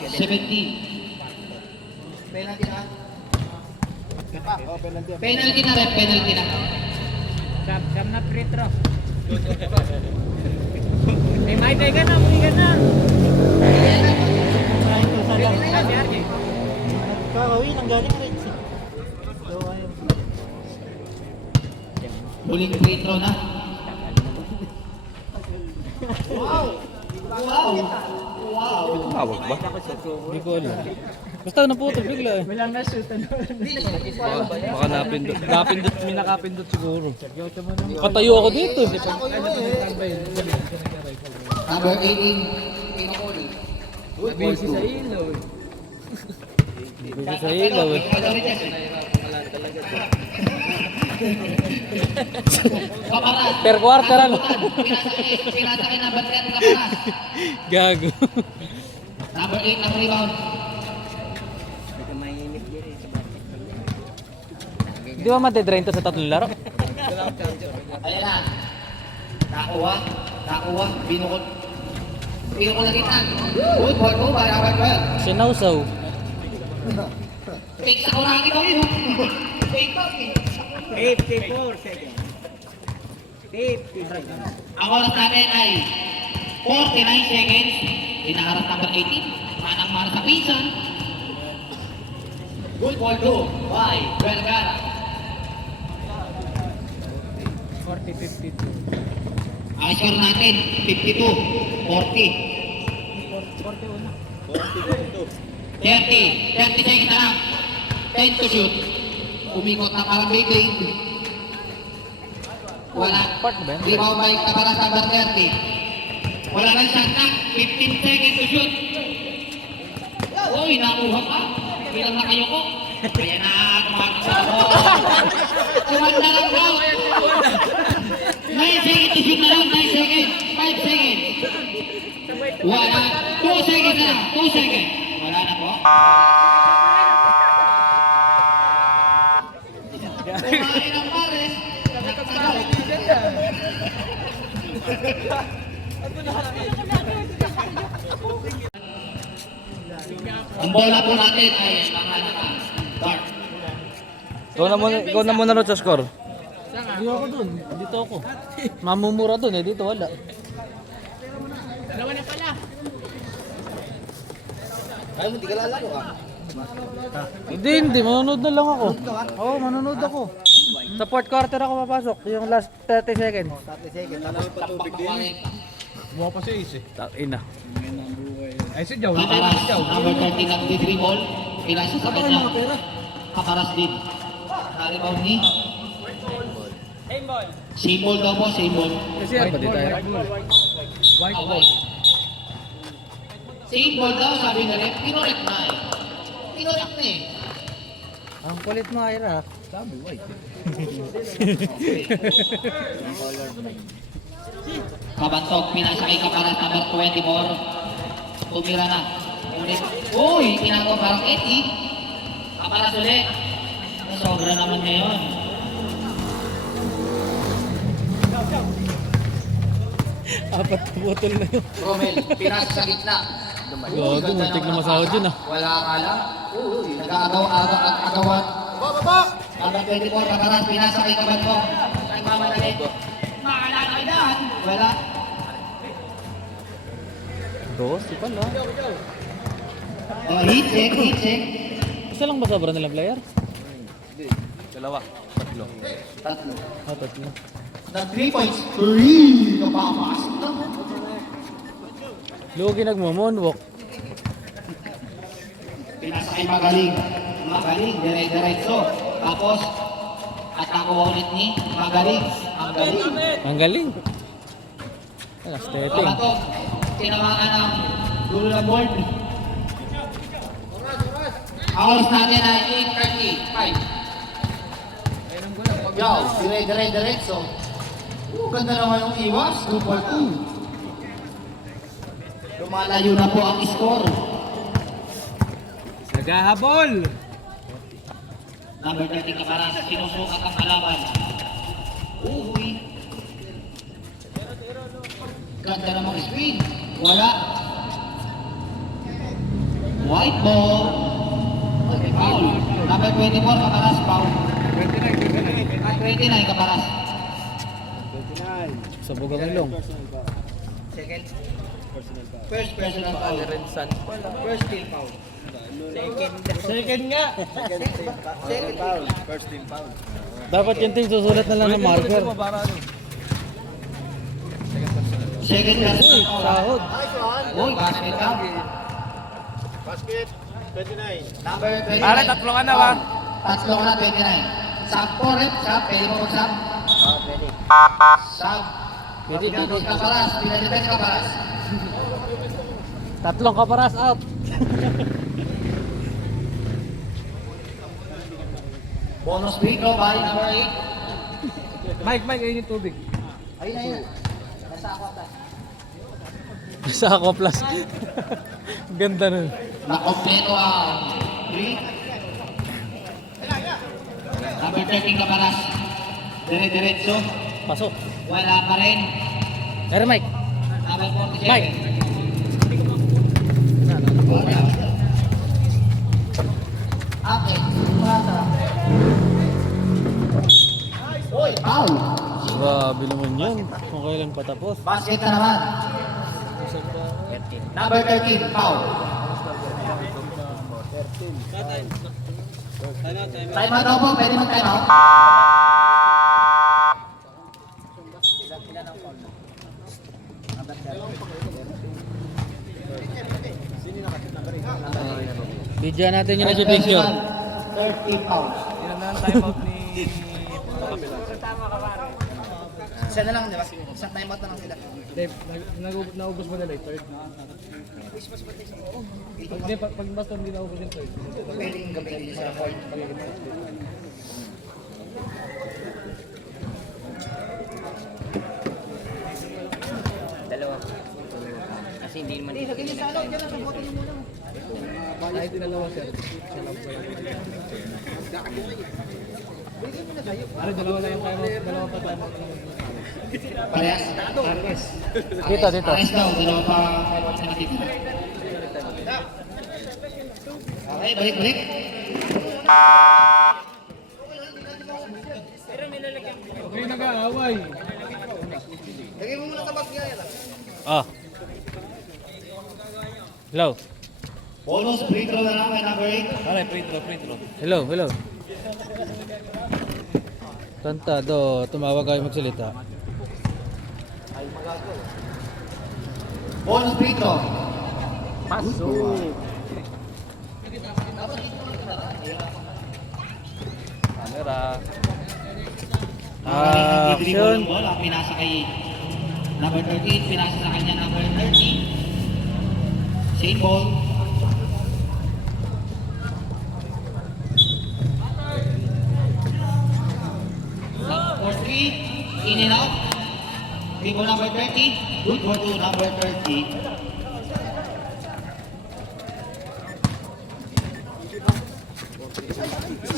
17. Penalty na. Penalty na rin, penalty na. Siyam na free throw. May day ka na, muli ka na. Sabi, RJ. Kakawin, ang galing rin siya. So, ayun. Huling free throw na. Wow! Wow! Wow! Tawag ba? Hindi ko alam. Basta naputol bigla eh. Walang na-shoot. Baka napindot. May nakapindot siguro. Katayo ako dito. Number 18, Pinocoli. Good for 2. ilaw eh. Busy sa ilaw eh. Caparas. Per quarter ano? Pinasa kay number 10, Caparas. Gago. Number 8 ang rebound. Di ba matidrain to sa tatlong laro? Ayan na. Nakuha, binukod. Pinukod na kita. Good for 2 by Robert Well. Sinawsaw. Take sa kurangin ko yun. Take back eh. 54 seconds. 50. Ang oras natin ay 49 seconds. Inaharap number 18. Manang-mana sa pinsan. Good for 2 by Vergara. 40-52. Ang score natin, 52, 40. 30 seconds na lang. 10 to shoot. Umikot na parang big. Wala. Rebound by Caparas number 30. Wala rin shot na. 15 seconds to shoot. Uy, nakuha pa. Bilang na kayo ko. Kaya na, tumakas ako. Kumanda lang daw. 9 seconds to shoot na lang. 9 seconds. 5 seconds. Wala. 2 seconds na lang. 2 seconds. Wala na po. Kumain ang pares. Ang bola po natin ay pangalaman. Dark. Ikaw na muna rin sa score. Hindi ako dun. Dito ako. Mamumura dun eh. Dito wala. Hindi. Manonood na lang ako. Oo, manonood ako. Sa fourth quarter ako papasok. Yung last 30 seconds. Buha pa si Ace eh. Ina. Ay si Jow. Kakaras, number 13 nag-3 ball. Pinasa sa kanya. Kakaras din. Na-rebound ni. Same ball daw po, same ball. Kasi ano pa di tayo? White Away. Same ball daw, sabi na rin. Pinorek na eh. Pinorek na eh. Ang kulit mo, Ira. Kabantok, pinasa kay Kaparas, number 24. Tumira na. Ulit. Uy, tinagawa parang Eddie. Kaparas ulit. Sobra naman ngayon. Apat na botol na yun. Romel, pinasa sa gitna. Gago, muntik na masahod yun ah. Wala ka lang. Uy, nag-aagaw-agaw at agawan. Number 24, Kaparas, pinasa kay Kabantok. Ay, mamadali. Makalalaki daan. Wala. Dos, di pala. Oh, heat check. Isa lang ba sobra nilang player? Dalawa. Tatlo. Ah, tatlo. Nag 3 points. 3! Napapasok na. Lugi nagmo-moonwalk. Pinasa kay Magaling. Magaling, dire-diretso. Tapos, atako ulit ni Magaling. Ang galing. Ang galing. Ay, aesthetic. Kabatok, tinamaan ng dulo ng board. Hours natin ay 8:35. Yaw, dire-diretso. Ganda naman yung iwas. 2-4-2. Lumalayo na po ang score. Naghahabol. Number 30 Kaparas, sinusukat ang kalaban. Uy. Ganda namang screen. Wala. White ball. Okay, foul. Number 24 Kaparas, foul. 29 Kaparas. Sabog ang ilong. Second. First personal foul. First team foul. Second nga. Dapat yung team susulat na lang ng marker. Second personal foul. Sahod. Uy, basket ka. Basket, 29. Number 29. Pare, tatlo ka na ba? Tatlo ka na, 29. Sub 4 rep, sub. Pwede mo mag-sub? Pwede. Sub. Pwede. Kaparas, pinadepend Kaparas. Tatlong Kaparas out. Bonus free throw by number 8. Mike, ayun yung tubig. Ayun. Nasa ako ta. Sa ako plus. Ganda nun. Nakompleto ang 3. Number 13 Kaparas. Dire-diretso. Pasok. Wala pa rin. Pero Mike. Number 47. Mike. Wala. Okay. Bata. Uy, foul. Grabe naman yun. Kung kailan patapos. Basket na naman. Number 13, foul. Time out daw po, pwede mag-time out. Bidyan natin yung nasa-picture. 13 foul. Yan na ang time out ni... Isa na lang, di ba? Isang time out na lang sila. Dave, naubos mo nila yung third. Hindi, pag basta hindi naubos yung third. Pwedeng gamitin sa court. Dalawa. Kasi hindi naman dito. Kahit dinalawa sir. Siya lang po yun. Ano, dalawa na yung time out. Dalawa pa time out. Parehas. Dito, dito. Parehas daw, dalawa pa time out na natitira. Okay, balik. Okay, nag-aaway. Ah. Hello. Bonus free throw na lang kay number 8. Alay, free throw. Hello, hello. Kanta, do, tumawag kayo magsalita. Bonus free throw. Camera. Action. Ball, ang pinasa kay number 13, pinasa sa kanya number 30. Same ball. For 3, in and out. Big ball number 30, good ball to number 30.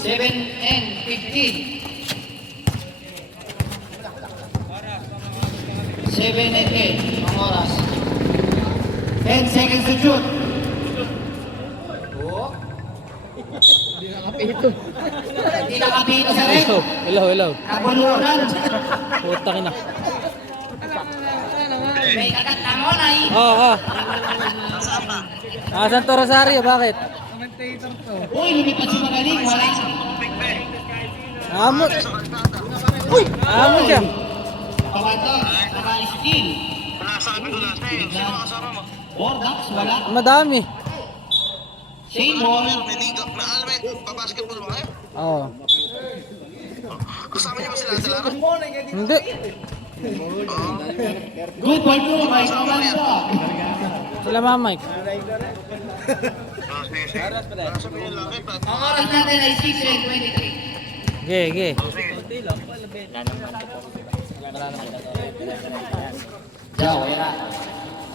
Seven and 15. 7 and 10 ang oras. 10 seconds to shoot. Oh. Hindi nakapito sa red. Hello. Nabuluran. Putang ina. May kagat na mo na eh. Oo. Santo Rosario, bakit? Uy, lumipat si Magaling. Wala. Amot. Uy! Amot siya. Kabata. Naka-skill. Bordax, wala. Madami. Same ball. Oo. Hindi. Good ball to Mike Amanza. Sila Mike. Ang oras natin ay 6 and 23. Ge. Jao, wala.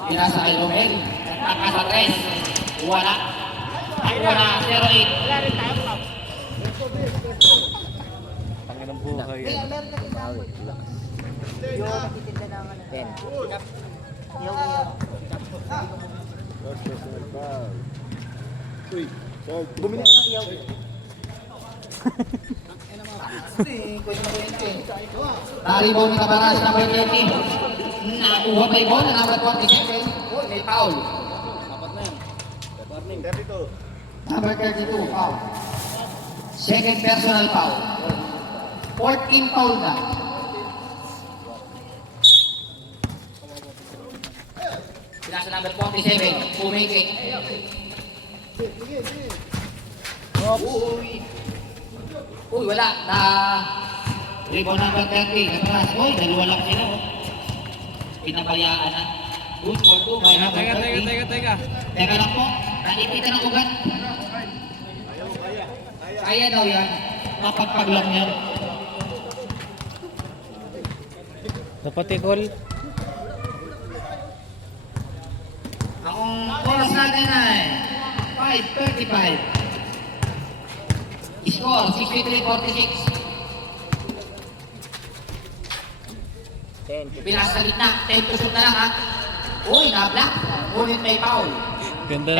Pinasa kay Romel. Nagtaka sa 3. Wala. Ay, wala. 0-8. Tanginang buhay yan. Naribaw ni Cabanas, number 13. Nakuha pa yung ball, number 27. Oh, may foul. Number 32, foul. Second personal foul. 14 foul na. Pinasa number 47, pumikit. Uy, wala. Rebound number 30. Cabanas, uy, dalawa lang sila. Oh. Pinabayaan na. Good for 2 by number 30. Teka. Teka lang po, nalipitan ang ugat. Kaya daw yan. Mapagpag lang yan. Dapat i-call. Ang oras natin ay 5:35. Score 63-46. Pilas sa gitna, 10 to shoot na lang ha. Uy, na-block. Ngunit may foul. Ganda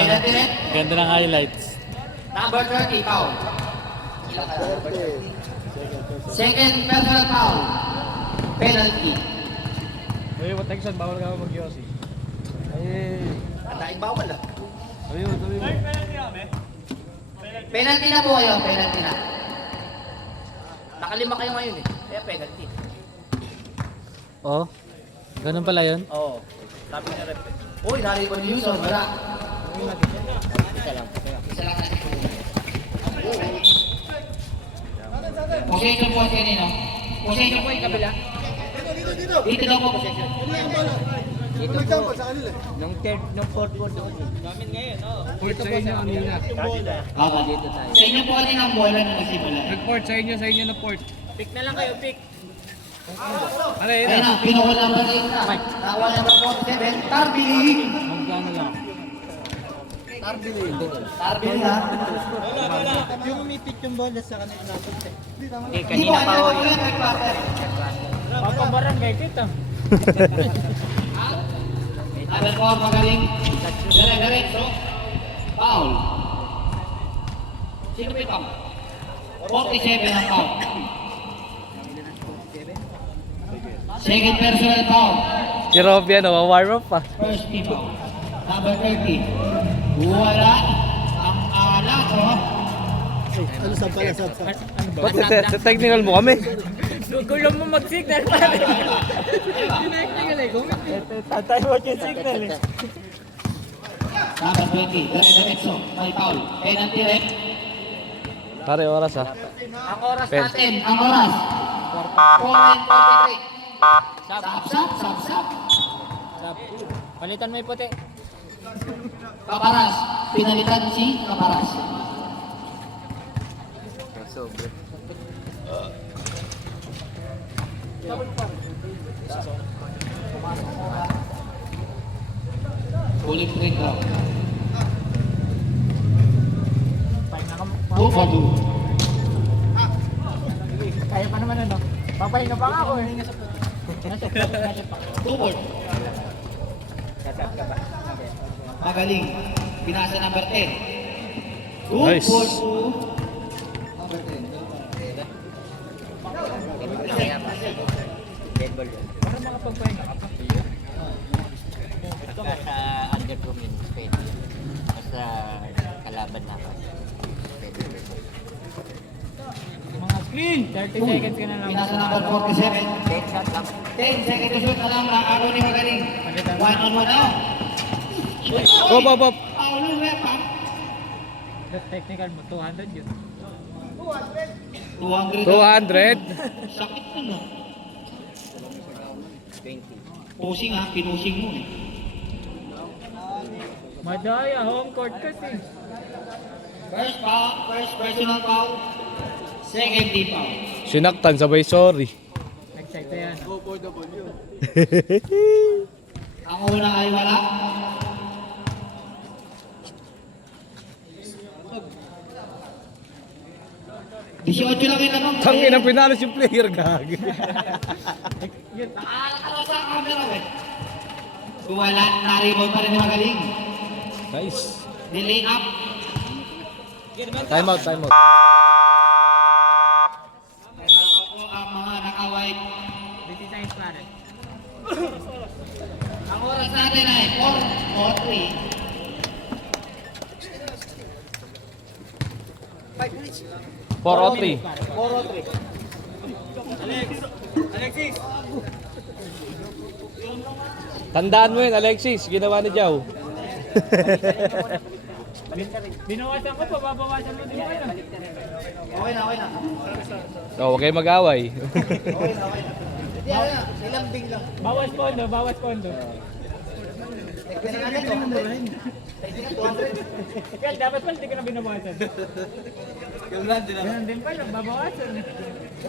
ng highlights. Number 30, foul. Second personal foul. Penalty. Uy, protection, bawal ka mag-yosi. Ang daing bawal ah. Sabi mo. Penalty na po kayo, penalty na. Nakalima kayo ngayon eh. Kaya penalty. Oh. Ganun pala yun? Oo. Sabi na rep. Uy, narinig ni Yuson, wala. Isa lang. Possession po siya nino. Possession po yung kabila. Dito daw po possession. Nung fourth quarter. Port sa inyo, kanina. Ako dito tayo. Sa inyo po kanina ang bola na nagsimula. Nag-port sa inyo na port. Pick na lang kayo, pick. Alay, Ayun na, pinawal number 8 na. Nawal number 47, Tarbili. Magkano lang? Tarbili ha. Yung umipit yung bola sa kanila. Hindi, kanina pa ho yun. Papabarangay dito. Number 4, magaling. Diretso. Foul. Sino pa ito? 47 ang foul. Second personal foul. Si Robby ano, warm up pa. First team foul. Number 30. Wala ang alat, oh. Ano sab pala sab? Ba't sa technical mo kami? Gulo mo mag-signal pa rin. Tinectical eh. Tatay mo yung signal eh. Number 20. Diretso. May foul. Penalty red. Pare, oras ha. Ang oras Pen. natin. Ang oras. 4:43. Sap. Palitan mo yung puti. Kaparas. Pinalitan si Kaparas. Ulit free throw. 2 for 2. Kaya pa naman ano. Papahinga pa nga ako eh. 2 for 2. Magaling. Pinasa number 10. 2 Nice. for 2. Number 10. Para makapagpahinga ka pa. Sa under 2 minutes pwede. Basta kalaban na ako. Mga screen! 30 seconds ka na lang. Pinasa number 47. 10 shot lang. 10 seconds to shoot na lang. Nakakaroon ni Magaling. 1-on-1 na. Op. Paulo rep ha. Technical mo, 200 yun. 200. 200. Sakit na no. 20. Pusing ha. Pinusing mo eh. Madaya, home court kasi. First foul. First personal foul. Second team foul. Sinaktan, sabay sorry. Nag-site na yan. Ang una ay wala. Disyotso lang yung lamang. Tangin ang pinalo si player gag. Nakakalaw sa camera eh. Wala. Na-rebound pa rin ni Magaling. Nice. Delay up. Time out. Ito po ang mga naka-white. This is science pare. Ang oras natin ay 4:03. 4-3. Tandaan mo yun, Alexis. Ginawa ni Jow. Binawasan ko pa, babawasan mo din kayo. Okay na. Oh, huwag kayo mag-away. Hindi, ilambing lang. Bawas pondo. Kasi nga nito. Kaya dapat pala hindi ka na binawasan. Ganun din pala, babawasan.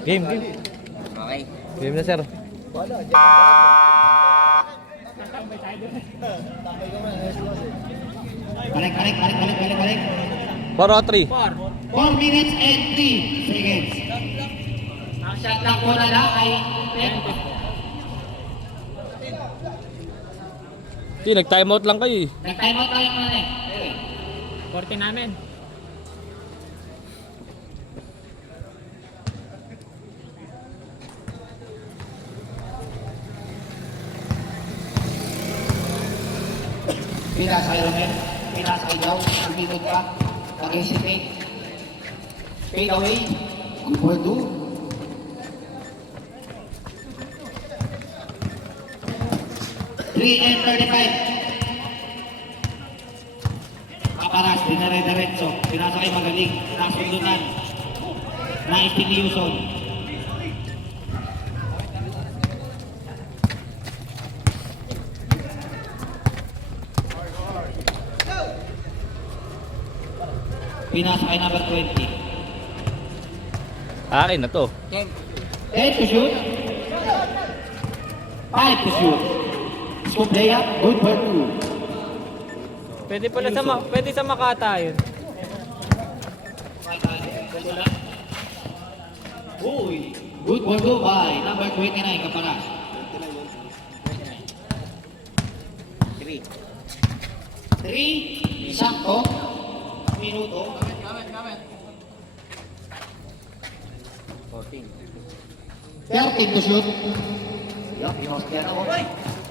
Game. Okay. Game na, sir. Tatambay tayo doon. Balik. 4-3. 4 minutes and 3 seconds. Ang shot lang po na lang ay 10. Nag-time out lang kayo eh. Nag-time out tayo muna eh. 40 namin. Pinasa kayo rin. Pinasa kayo daw. Pagminod ka. Pag-hesitate. Fade away. Good for 2. and 35. Kaparas, dinare-diretso. Pinasa kayo Magaling. Nasundunan. Nice to Newson. Pinasa kayo number 20. Akin na to. 10 to shoot. 5 to shoot. Scoop layup, good for 2. Pwede sa Makata yun. Uy, good for 2 by number 29, Kaparas. 3, sakto. Minuto. 14. 13 to shoot. Yup, pinost yan ako.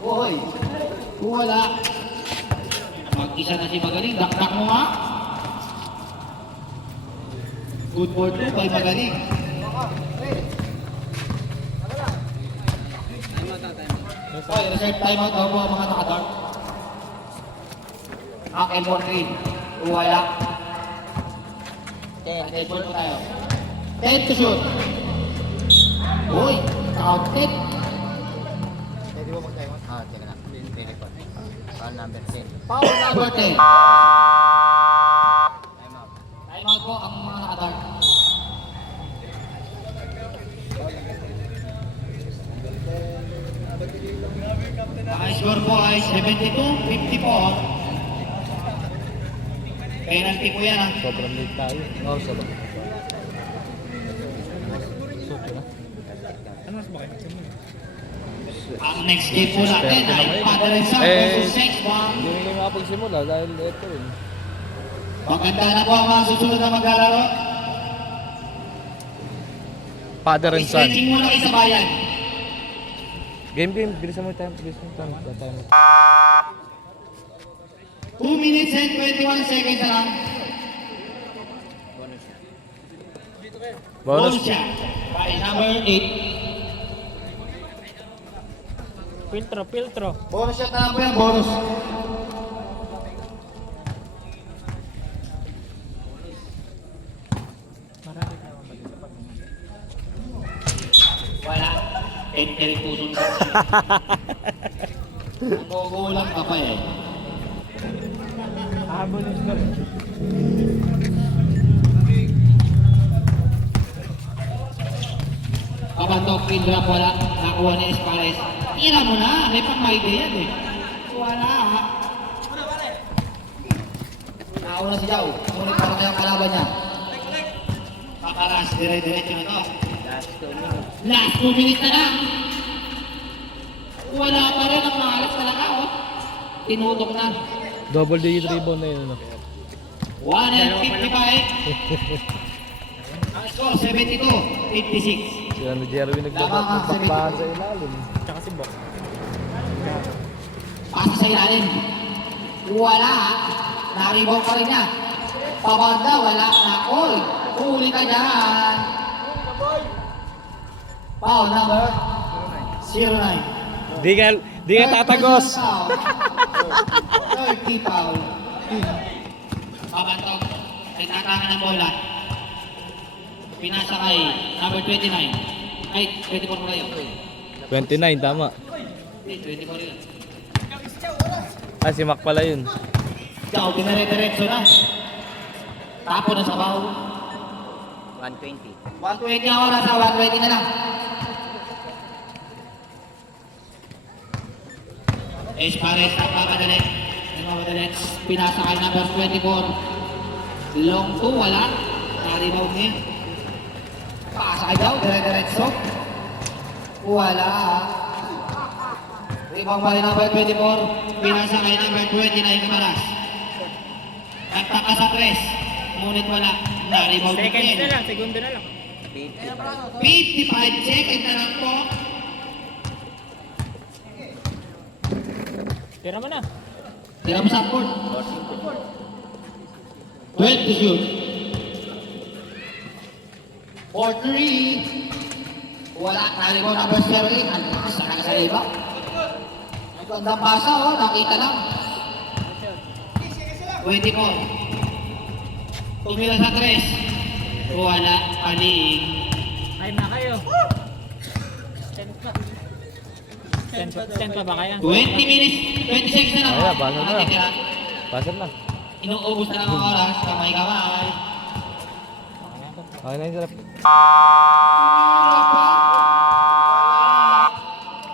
Uy! Wala. Mag-isa na si Magaling. Dakdak mo nga. Good for 2 by Magaling. Oy, reserve timeout daw po ang mga nakadark. Ang Elmore Green. Wala. 10 ball po tayo. 10 to shoot. Uy, counted. Teka lang. Re-record. Foul number 10. Foul number 10. Time out. Timeout po ang mga nakadark. Ang score po ay 72-54. Penalty po yan, ha? Sobrang late tayo. Oo, sobrang. Ang next game po natin ay Father and Son versus Sexbomb. Hindi nila makapagsimula dahil ito rin. Maganda na po ang mga susunod na maglalaro. Father and son. Stretching muna kayo sa bayan. Game. Bilisan mo yung time. Bilisan mo yung time. 2 minutes and 21 seconds na lang. Bonus. shot by number 8. Filtro. Bonus shot na lang po yan, bonus. Wala. Entering puso na. Nagugulang ka pa eh. Kabantok, pin drop, wala. Nakuha ni Espares. Ira mo na, may pang-maide yan eh. Wala. Nauna si Jao. Ngunit para tayong kalaban niya. Paparas, dire-diretso na to. Last 2 minutes na lang. Wala pa rin ang mahalas talaga, oh. Tinutok na. Double digit rebound na yun. Ano? 1 and 55. Ang score, 72-56. Si ano, Jeremy nagbabakbahan sa ilalim. Tsaka si Bok. Pasa sa ilalim. Wala. Naribaw pa rin niya. Pabanda, wala na. Oy, huli ka dyan. Foul number 09. Di ka tatagos. 30 foul. Pabantog. Ay tatangan ng bola. Pinasa kay number 29. Ay, 24 mo kayo. 29, tama. Hindi, 24 yun. Ah, si Mac pala yun. Ikaw, dinare-diretso na. Tapo na sa baw. 120. 120 ang oras, 120 na lang. Espares, nagmamadali. Pinasa kay number 24. Long 2, wala. Naribaw niya. Pasa kay daw, dire-diretso. Wala. Rebound pa rin number 24. Pinasa kay number 29 Kamaras. Nagtaka sa 3. Ngunit wala. Naribaw niya. Seconds na lang, segundo na lang. 55 seconds na lang po. Tira mo na. Tira mo sa court. 12 to shoot. 4-3. Wala. Naribaw number 7. Ang lakas na sa iba. Ang gandang basa, oh. Nakita lang. 24. Tumira sa 3. Wala. Paling. Time na kayo. 10 pa ba kaya? 20 minutes. 20 seconds na lang. Wala, basa na. Nakatitira. Passer na. Inuubos na lang ang oras. Kamay-kamay. Okay na yung sarap.